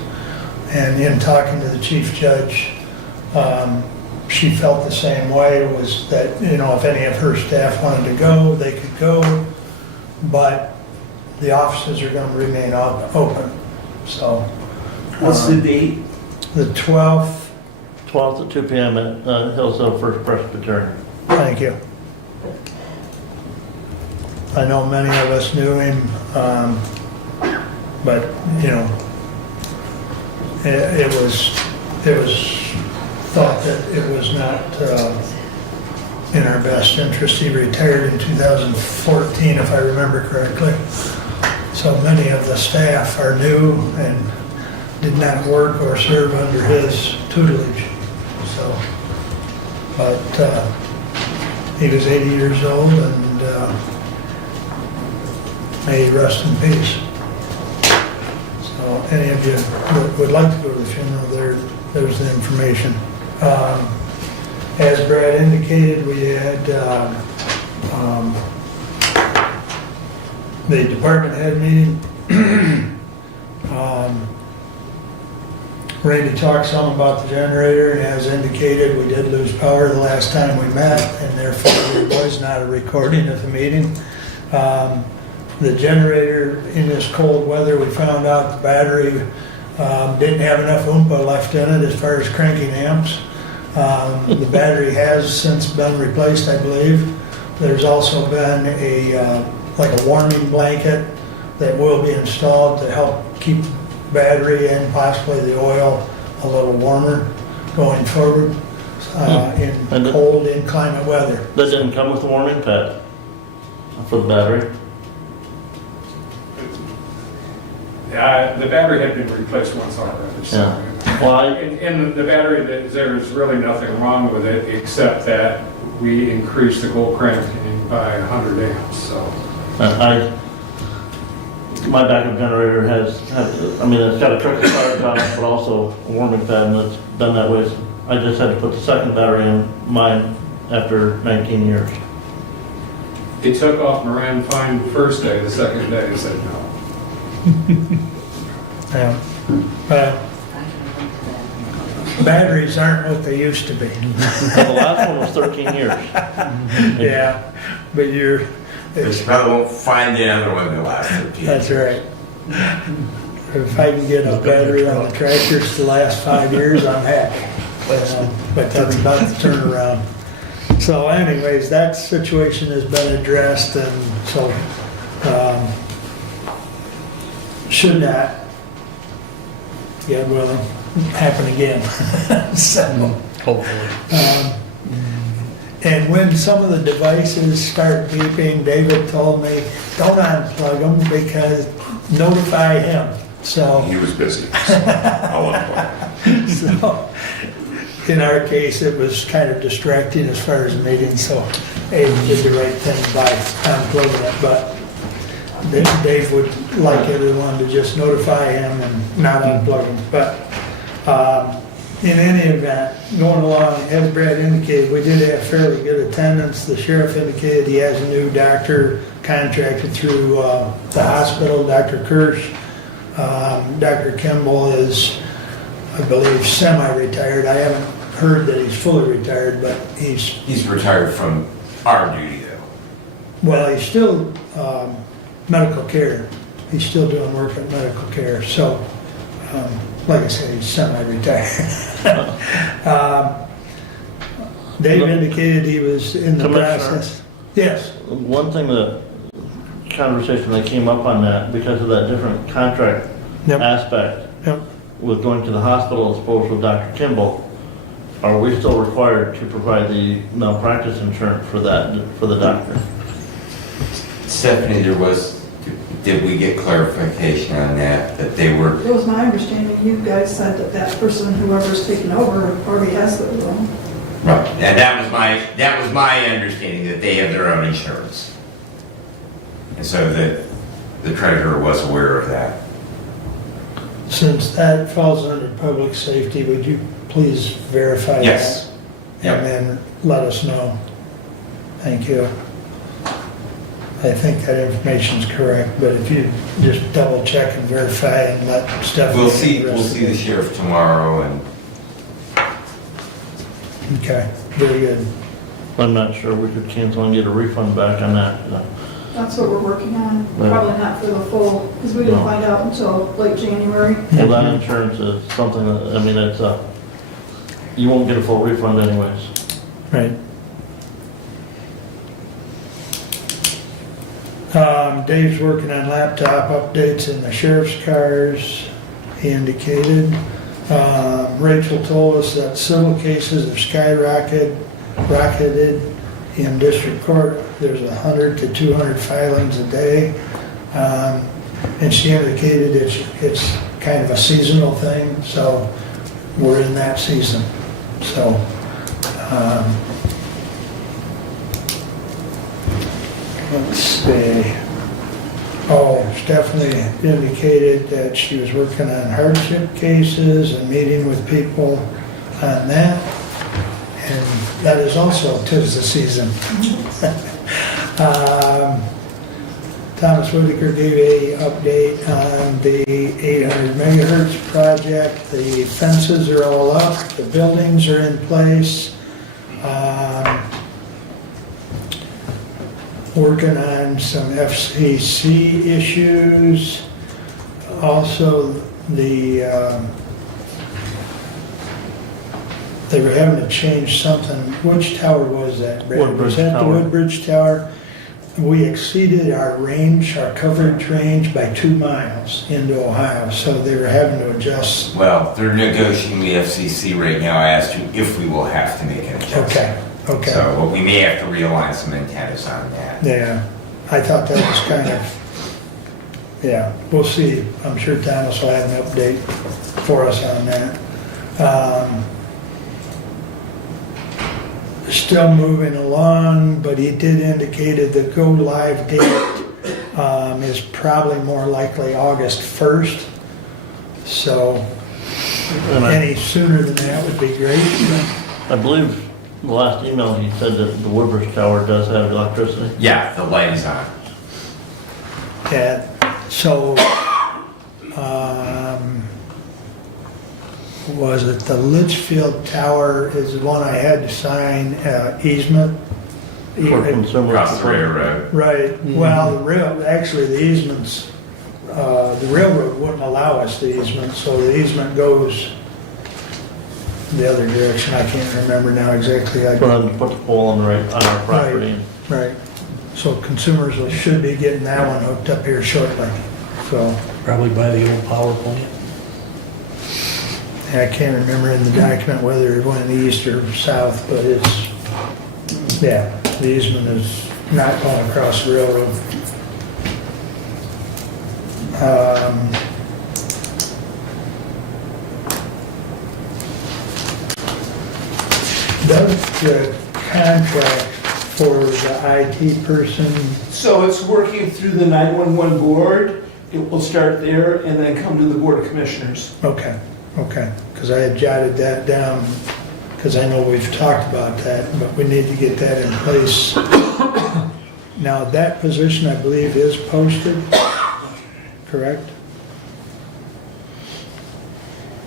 And in talking to the chief judge, she felt the same way, was that, if any of her staff wanted to go, they could go, but the offices are going to remain open. So, What's the date? the 12th 12th at 2 p.m. at Hillsdale First Presbyterian. Thank you. I know many of us knew him, but, you know, it was thought that it was not in our best interest. He retired in 2014, if I remember correctly. So many of the staff are new and did not work or serve under his tutelage. So, but he was 80 years old, and may he rest in peace. So any of you would like to go to the funeral, there's the information. As Brad indicated, we had the department head meeting. Randy talked some about the generator, and as indicated, we did lose power the last time we met, and therefore there was not a recording of the meeting. The generator, in this cold weather, we found out the battery didn't have enough oompa left in it as far as cranking amps. The battery has since been replaced, I believe. There's also been like a warming blanket that will be installed to help keep the battery and possibly the oil a little warmer going forward in cold, inclement weather. That didn't come with a warming pad for the battery? The battery had been replaced once already. So. Yeah. Well, and the battery, there's really nothing wrong with it except that we increased the gold cranking by 100 amps. So. My backup generator has, I mean, it's got a trickle fire on it, but also a warming pad, and it's been that way. I just had to put the second battery in mine after 19 years. It took off Moran fine the first day, the second day he said no. Yeah. Batteries aren't what they used to be. The last one was 13 years. Yeah, but you're... But you probably won't find another one that lasts 13. That's right. If I can get a battery on the tractors to last 5 years, I'm happy. But that's about the turnaround. So anyways, that situation has been addressed, and so should not, God willing, happen again. So, Hopefully. And when some of the devices start beeping, David told me, don't unplug them because notify him. So He was busy. So I'll unplug. So, in our case, it was kind of distracting as far as the meeting, so Dave did the right thing by unplugging it, but Dave would like everyone to just notify him and not unplug him. But in any event, going along, as Brad indicated, we did have fairly good attendance. The sheriff indicated he has a new doctor contracted through the hospital, Dr. Kirsch. Dr. Kimball is, I believe, semi-retired. I haven't heard that he's fully retired, but He's retired from our duty, though. well, he's still medical care. He's still doing work at medical care. So, like I said, he's semi-retired. Dave indicated he was in the Commissioner? process. Yes. One thing that conversation that came up on that, because of that different contract Yep. aspect Yep. with going to the hospital as opposed with Dr. Kimball, are we still required to provide the malpractice insurance for that, for the doctor? Stephanie, did we get clarification on that they were, It was my understanding, you guys said that that person, whoever's taking over, already has the room. Right. And that was my understanding, that they have their own insurance. And so the treasurer was aware of that. Since that falls under public safety, would you please verify that? Yes. Yep. And then let us know. Thank you. I think that information's correct, but if you just double check and verify and let Stephanie. We'll see the sheriff tomorrow, and Okay, very good. I'm not sure we could cancel and get a refund back on that. That's what we're working on, Yeah. probably not for the full, because we didn't No. find out until late January. Well, that insurance is something that, I mean, it's you won't get a full refund anyways. Right. Dave's working on laptop updates in the sheriff's cars, he indicated. Rachel told us that civil cases have rocketed in district court. There's 100 to 200 filings a day. And she indicated it's kind of a seasonal thing, so we're in that season. So, let's see. Oh, Stephanie indicated that she was working on hardship cases and meeting with people on that. And that is also 'tis the season. Thomas Whitaker gave a update on the 800 megahertz project. The fences are all up, the buildings are in place. Working on some FCC issues. Also, they were having to change something. Which tower was that, Brad? Woodbridge Was that the Tower. Woodbridge Tower? We exceeded our range, our coverage range by 2 miles into Ohio, so they were having to adjust. Well, they're negotiating the FCC right now. I asked you if we will have to make an adjustment. Okay. So, but we may have to realign some antennas on that. Yeah, I thought that was kind of, yeah, we'll see. I'm sure Thomas will have an update for us on that. Still moving along, but he did indicate the go live date is probably more likely August 1st. So any sooner than that would be great. I believe the last email he said that the Woodbridge Tower does have electricity. Yeah, the light is on. Yeah, so, was it the Litchfield Tower is the one I had to sign easement? For consumers. Across the railroad. Right, well, actually the easements, the railroad wouldn't allow us the easement, so the easement goes the other direction. I can't remember now exactly. Put the pole on our property. Right, so consumers should be getting that one hooked up here shortly, so. Probably by the old power plant. I can't remember in the document whether it went east or south, but it's, yeah, the easement is not going across the railroad. Does the contract for the IT person, So it's working through the 911 board. It will start there and then come to the Board of Commissioners. okay, because I had jotted that down, because I know we've talked about that, but we need to get that in place. Now, that position, I believe, is posted, correct?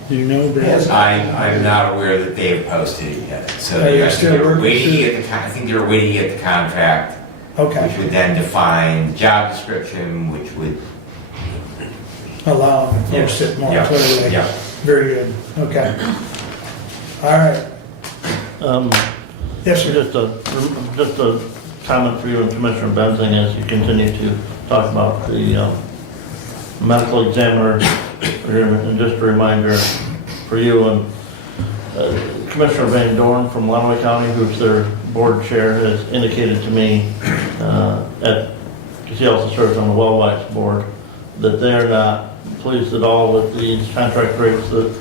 Do you know, Brad? I'm not aware that they have posted it yet. So Are you I think still they're working waiting to through- get I think they're waiting to get the contract, Okay, which would then define job description, which would, allow them to post it more Yeah, clearly. yeah. Very good, okay. All right, yes, sir. Just a comment for you and Commissioner Benzing as you continue to talk about the medical examiner agreement, and just a reminder for you and Commissioner Van Dorn from Lenawee County, who's their board chair, has indicated to me, because he also serves on the Wellwise board, that they're not pleased at all with these contract rates that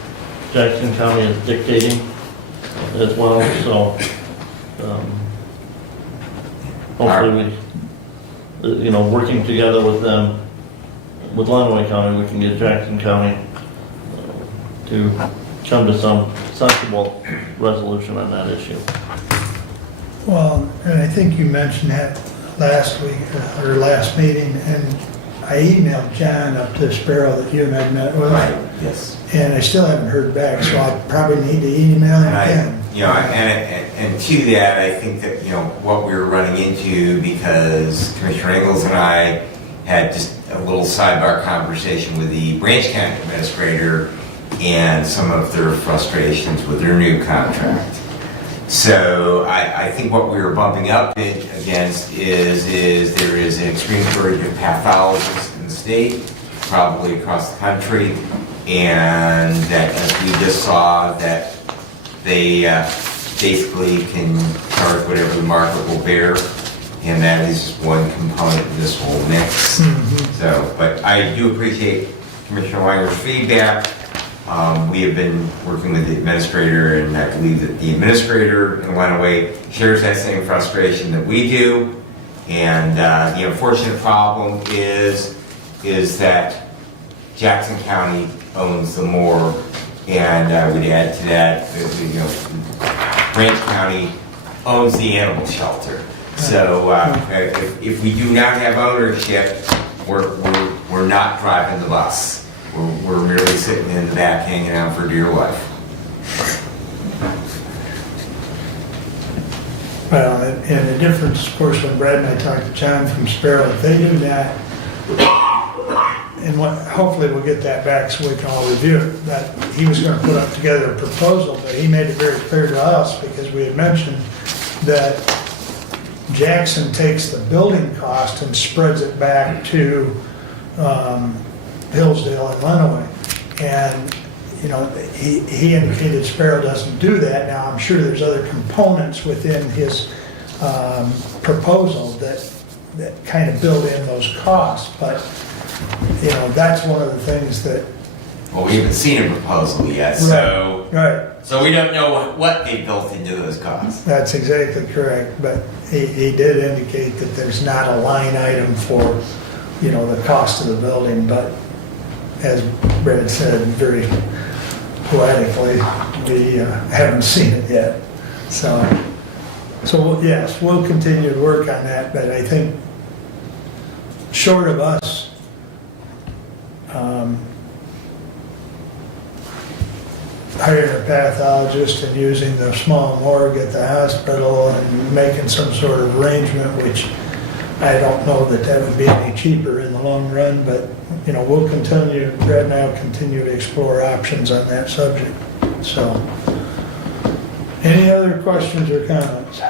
Jackson County is dictating as well, so hopefully we, working together with them, with Lenawee County, we can get Jackson County to come to some sensible resolution on that issue. Well, and I think you mentioned that last week, or last meeting, and I emailed John up to Sparrow that you and I met with. right, yes. And I still haven't heard back, so I probably need to email him again. And to that, I think that, what we were running into, because Commissioner Engels and I had just a little sidebar conversation with the branch county administrator, and some of their frustrations with their new contract. So I think what we were bumping up against is there is an extreme shortage of pathologists in the state, probably across the country, and that as we just saw that they basically can charge whatever the market will bear, and that is one component of this whole mix. So, but I do appreciate Commissioner Weiner's feedback. We have been working with the administrator, and I believe that the administrator in one way shares that same frustration that we do. And the unfortunate problem is that Jackson County owns the morgue, and I would add to that, Branch County owns the animal shelter. So if we do not have ownership, we're not driving the bus. We're merely sitting in the back hanging out for dear life. Well, and the difference, of course, when Brad and I talked to John from Sparrow, they do that, and hopefully we'll get that back so we can all review it, that he was going to put up together a proposal, but he made it very clear to us, because we had mentioned that Jackson takes the building cost and spreads it back to Hillsdale and Lenawee. And, he indicated Sparrow doesn't do that. Now, I'm sure there's other components within his proposal that kind of build in those costs, but, that's one of the things that... Well, we haven't seen a proposal yet, so... Right. So we don't know what they built into those costs. That's exactly correct, but he did indicate that there's not a line item for, the cost of the building, but as Brad said, very poetically, we haven't seen it yet. So yes, we'll continue to work on that, but I think short of us hiring a pathologist and using the small morgue at the hospital and making some sort of arrangement, which I don't know that would be any cheaper in the long run, but we'll continue, Brad and I will continue to explore options on that subject. So, any other questions or comments?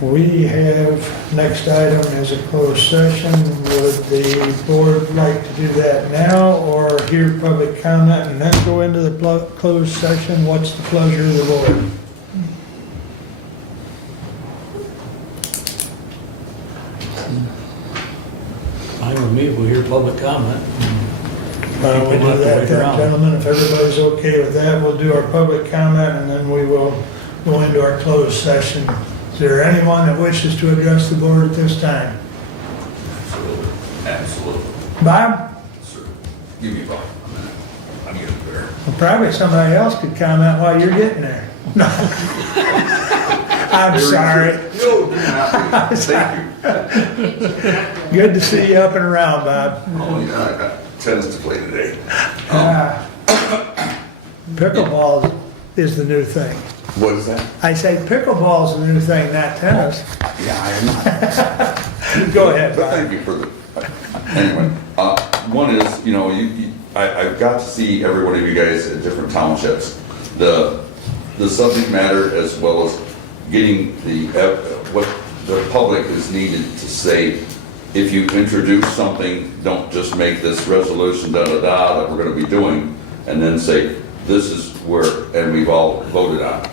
We have, next item is a closed session. Would the board like to do that now or hear public comment and then go into the closed session? What's the pleasure of the board? Fine with me if we hear public comment. Why don't we do that then, gentlemen? If everybody's okay with that, we'll do our public comment and then we will go into our closed session. Is there anyone that wishes to address the board at this time? Absolutely. Bob? Sir, give me about a minute. I'm getting there. Well, probably somebody else could comment while you're getting there. No. I'm sorry. No, do not. Thank you. Good to see you up and around, Bob. Oh, yeah, I got tennis to play today. Pickleball is the new thing. What is that? I say pickleball is the new thing, not tennis. Yeah, I am not. Go ahead, But Bob. thank you for the, anyway, one is, I've got to see every one of you guys at different townships. The subject matter as well as getting what the public is needed to say. If you introduce something, don't just make this resolution da-da-da that we're gonna be doing and then say, this is where, and we've all voted on.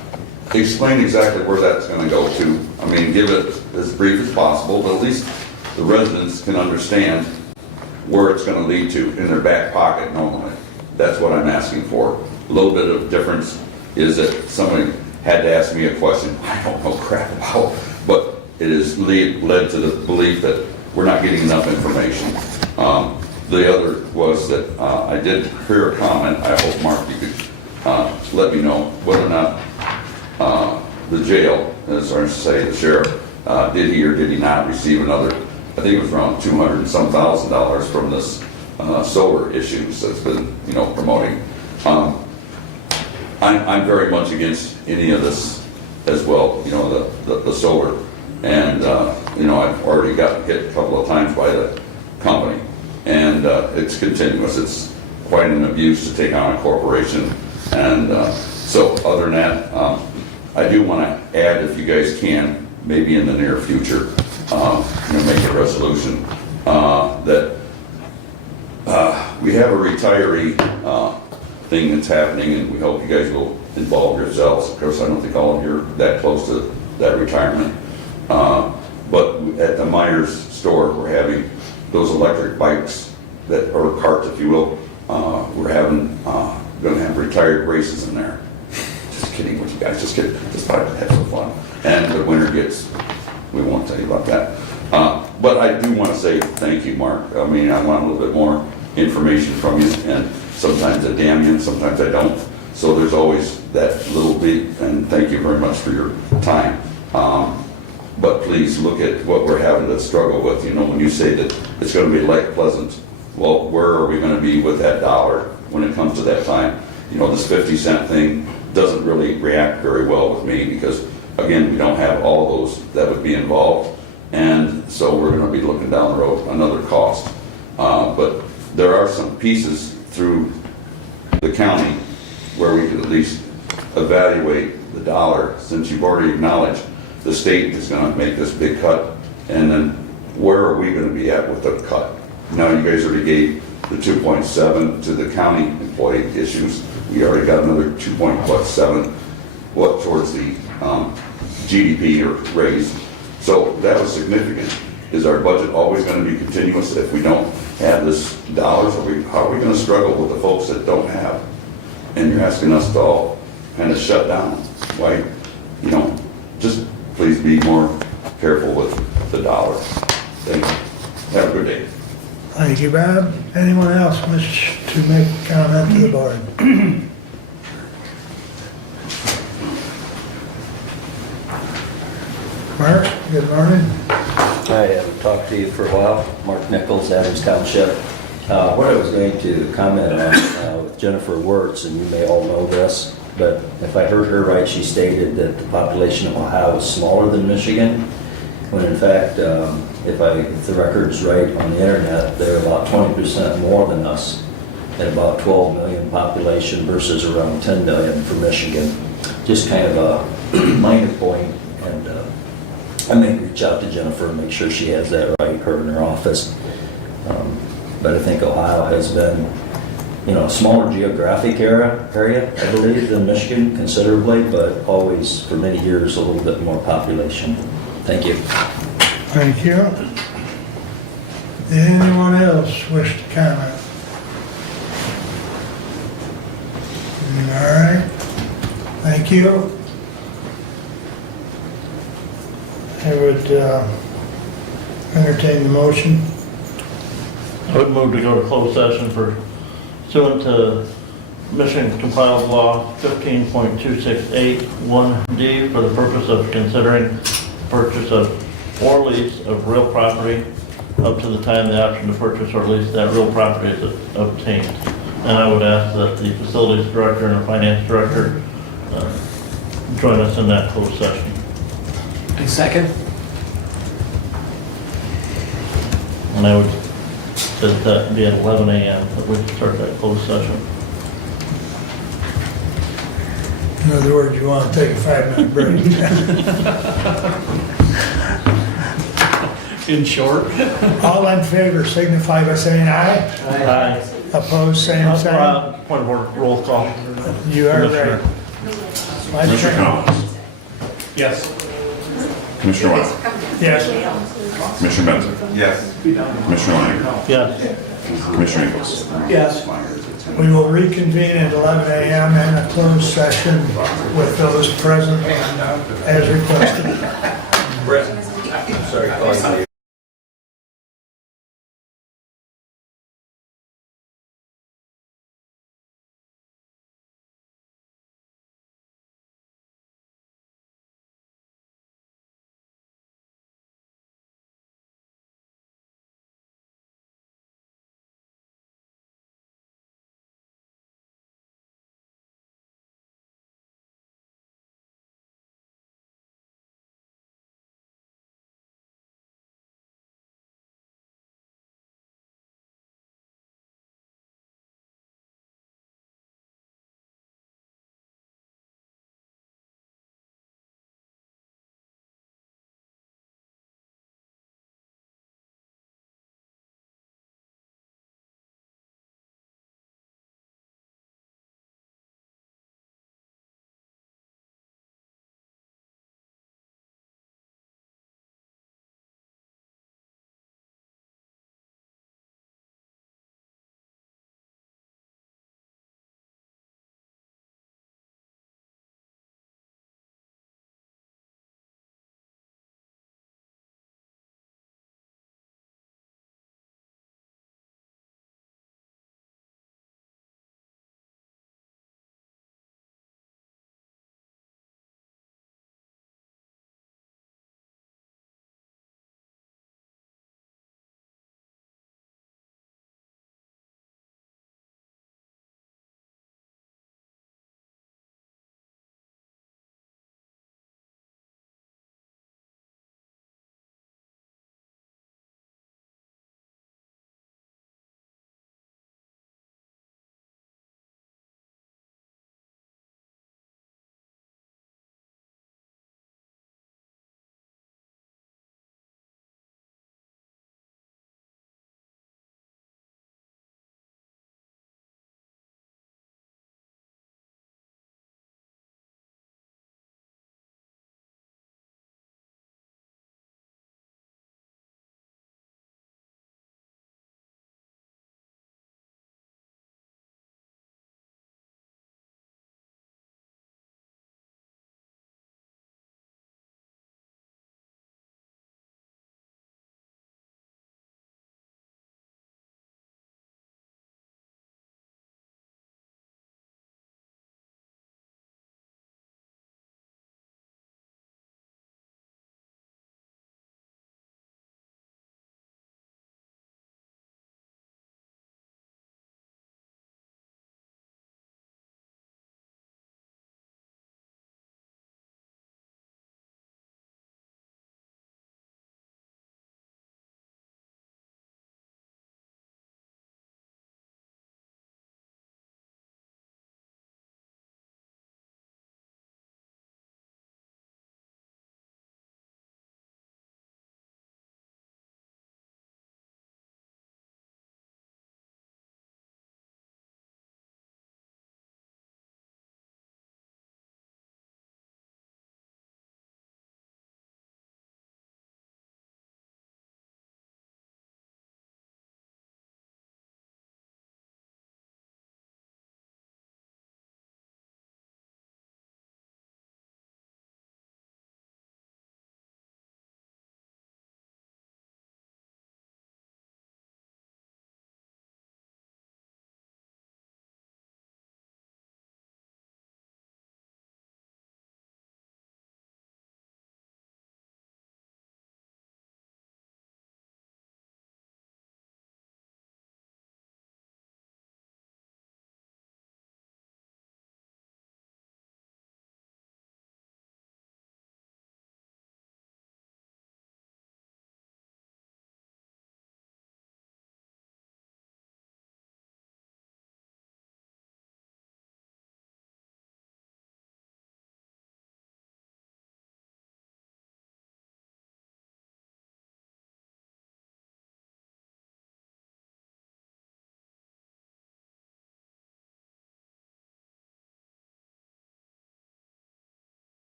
Explain exactly where that's gonna go to. I mean, give it as brief as possible, but at least the residents can understand where it's gonna lead to in their back pocket normally. That's what I'm asking for. A little bit of difference is that somebody had to ask me a question I don't know crap about, but it has led to the belief that we're not getting enough information. The other was that I did hear a comment. I hope, Mark, you could let me know whether or not the jail, as I say, the sheriff, did he or did he not receive another, I think it was around $200 and some thousand from this solar issues that's been, promoting. I'm very much against any of this as well, the solar. And, I've already got hit a couple of times by the company. and it's continuous. It's quite an abuse to take on a corporation. And so other than that, I do want to add, if you guys can, maybe in the near future, make a resolution that we have a retiree thing that's happening, and we hope you guys will involve yourselves. Of course, I don't think all of you are that close to that retirement. But at the Myers store, we're having those electric bikes that, or carts, if you will. We're having, going to have retired races in there. Just kidding with you guys. Just kidding. Just thought I'd have some fun. And the winner gets, we won't tell you about that. But I do want to say thank you, Mark. I mean, I want a little bit more information from you, and sometimes I damn you, and sometimes I don't. So there's always that little bit, and thank you very much for your time. But please look at what we're having to struggle with. You know, when you say that it's going to be like Pleasant, well, where are we going to be with that dollar when it comes to that time? You know, this 50-cent thing doesn't really react very well with me because, again, we don't have all those that would be involved. And so we're going to be looking down the road, another cost. But there are some pieces through the county where we could at least evaluate the dollar, since you've already acknowledged the state is going to make this big cut, and then where are we going to be at with the cut? Now, you guys already gave the 2.7 to the county employee issues. We already got another 2.7 towards the GDP or raise. So that was significant. Is our budget always going to be continuous if we don't have this dollars? How are we going to struggle with the folks that don't have? And you're asking us to all kind of shut down. Why, just please be more careful with the dollar. Thank you. Have a good day. Thank you, Bob. Anyone else wish to make a comment to the board? Mark, good morning. I haven't talked to you for a while. Mark Nichols, Adams Township. What I was going to comment on with Jennifer Wirtz, and you may all know this, but if I heard her right, she stated that the population of Ohio is smaller than Michigan, when in fact, if the record's right on the internet, they're about 20% more than us, at about 12 million population versus around 10 million for Michigan. Just kind of a minor point, and I may reach out to Jennifer and make sure she has that right, her in her office. But I think Ohio has been, a smaller geographic area, I believe, than Michigan considerably, but always for many years a little bit more population. Thank you. Thank you. Anyone else wish to comment? All right. Thank you. I would entertain the motion. I would move to go to closed session pursuant to Michigan compiled law 15.268(1)D for the purpose of considering purchase of or lease of real property up to the time the option to purchase or lease that real property is obtained. And I would ask that the facilities director and the finance director join us in that closed session. A second? And I would say that be at 11 a.m. that we start that closed session. In other words, you want to take a 5-minute break. In short. All in favor signify by saying aye. Aye. Opposed, same sign. Point of order, roll call. You are Commissioner. right. Commissioner Collins. Yes. Commissioner West. Yes. Commissioner Benson. Yes. Commissioner Lang. Yes. Commissioner Ingles. Yes. We will reconvene at 11 a.m. in a closed session with those present as requested. Brett, sorry.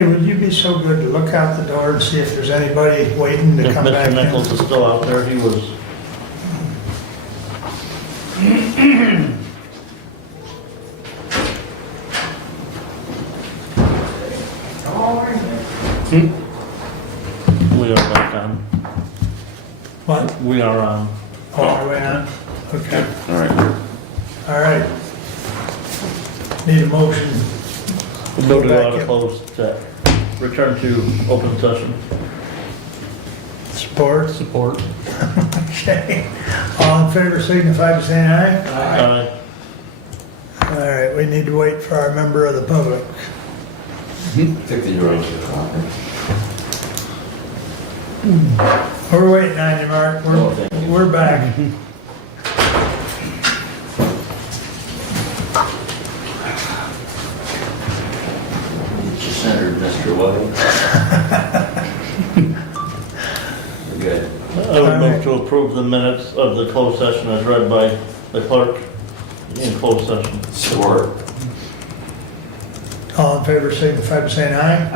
Would you be so good to look out the door and see if there's anybody waiting to If come back Mr. Nichols in? is still out there, he was. We are back on. What? We are on. Oh, are we on? Okay, All right. all right. Need a motion. We'll go to Back out of in. closed, return to open session. Support? Support. Okay. All in favor signify by saying aye. Aye. All right, we need to wait for our member of the public. Took the euro to the clock. We're waiting on you, Mark. We're back. You centered, Mr. White. We're good. I would move to approve the minutes of the closed session as read by the clerk in closed session. Support. All in favor signify by saying aye.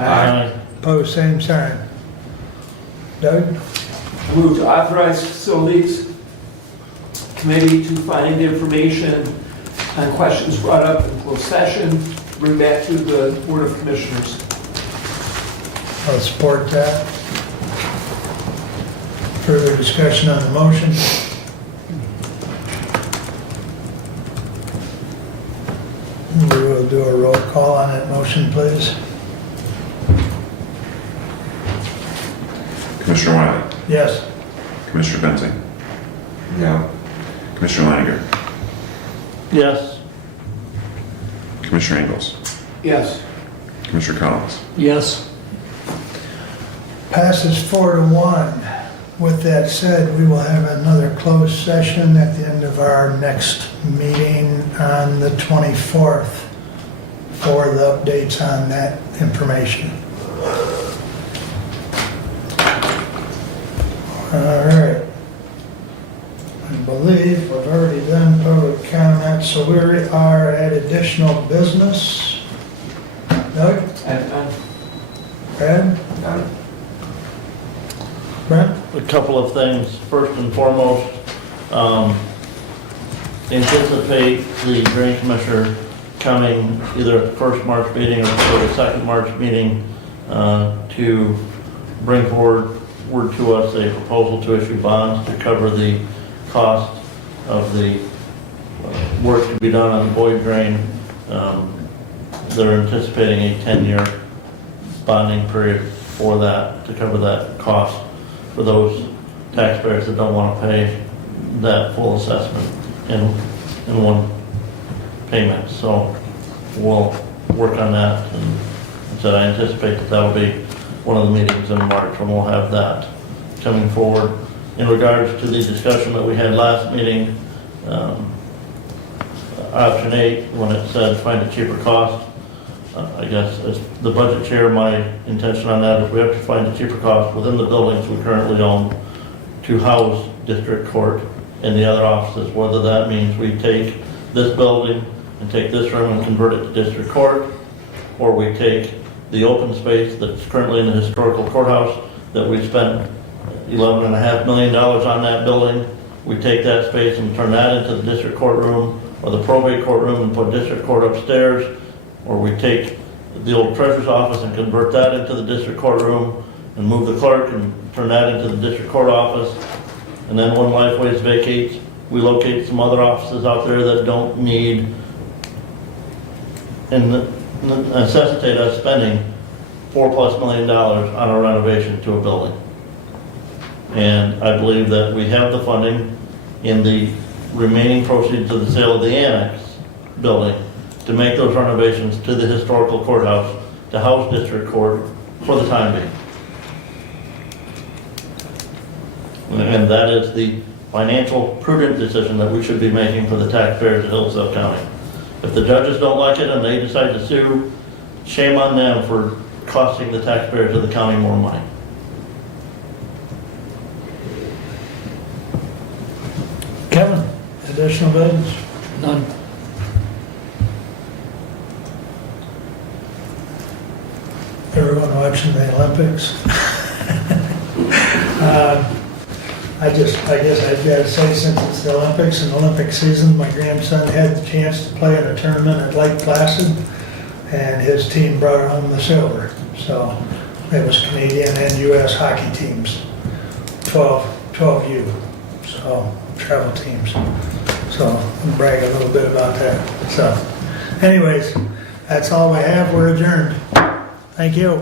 Aye. Opposed, same sign. Doug? Move to authorize facilities committee to find information on questions brought up in closed session, bring back to the Board of Commissioners. I'll support that. Further discussion on the motion? We will do a roll call on that motion, please. Commissioner Wiley, Yes. Commissioner Benting, No. Commissioner Leininger, Yes. Commissioner Ingles, Yes. Commissioner Collins. Yes. Passes 4-1. With that said, we will have another closed session at the end of our next meeting on the 24th for the updates on that information. All right. I believe we've already done public comment, so we are at additional business. Doug? Brad? None. Brent? A couple of things. First and foremost, anticipate the drain commissioner coming either at the first March meeting or the second March meeting to bring forward to us a proposal to issue bonds to cover the cost of the work to be done on the Boyd drain. They're anticipating a 10-year bonding period for that, to cover that cost for those taxpayers that don't want to pay that full assessment in one payment. So we'll work on that, and so I anticipate that will be one of the meetings in March when we'll have that coming forward. In regards to the discussion that we had last meeting, option 8, when it said find a cheaper cost, I guess as the budget chair, my intention on that is we have to find a cheaper cost within the buildings we currently own to house district court and the other offices, whether that means we take this building and take this room and convert it to district court, or we take the open space that's currently in the historical courthouse that we spent $11.5 million on that building. We take that space and turn that into the district courtroom or the probate courtroom and put district court upstairs, or we take the old treasurer's office and convert that into the district courtroom and move the clerk and turn that into the district court office. And then when Lifeways vacates, we locate some other offices out there that don't need and necessitate us spending $4+ million on a renovation to a building. And I believe that we have the funding in the remaining proceeds of the sale of the annex building to make those renovations to the historical courthouse to house district court for the time being. And that is the financial prudent decision that we should be making for the taxpayers of Hillsdale County. If the judges don't like it and they decide to sue, shame on them for costing the taxpayers of the county more money. Kevin, additional business? None. Everyone watching the Olympics. I guess I've got to say, since it's the Olympics and Olympic season, my grandson had the chance to play in a tournament at Lake Placid, and his team brought home the silver. So it was Canadian and U.S. hockey teams, 12U, so travel teams. So I'll brag a little bit about that. So anyways, that's all we have. We're adjourned. Thank you.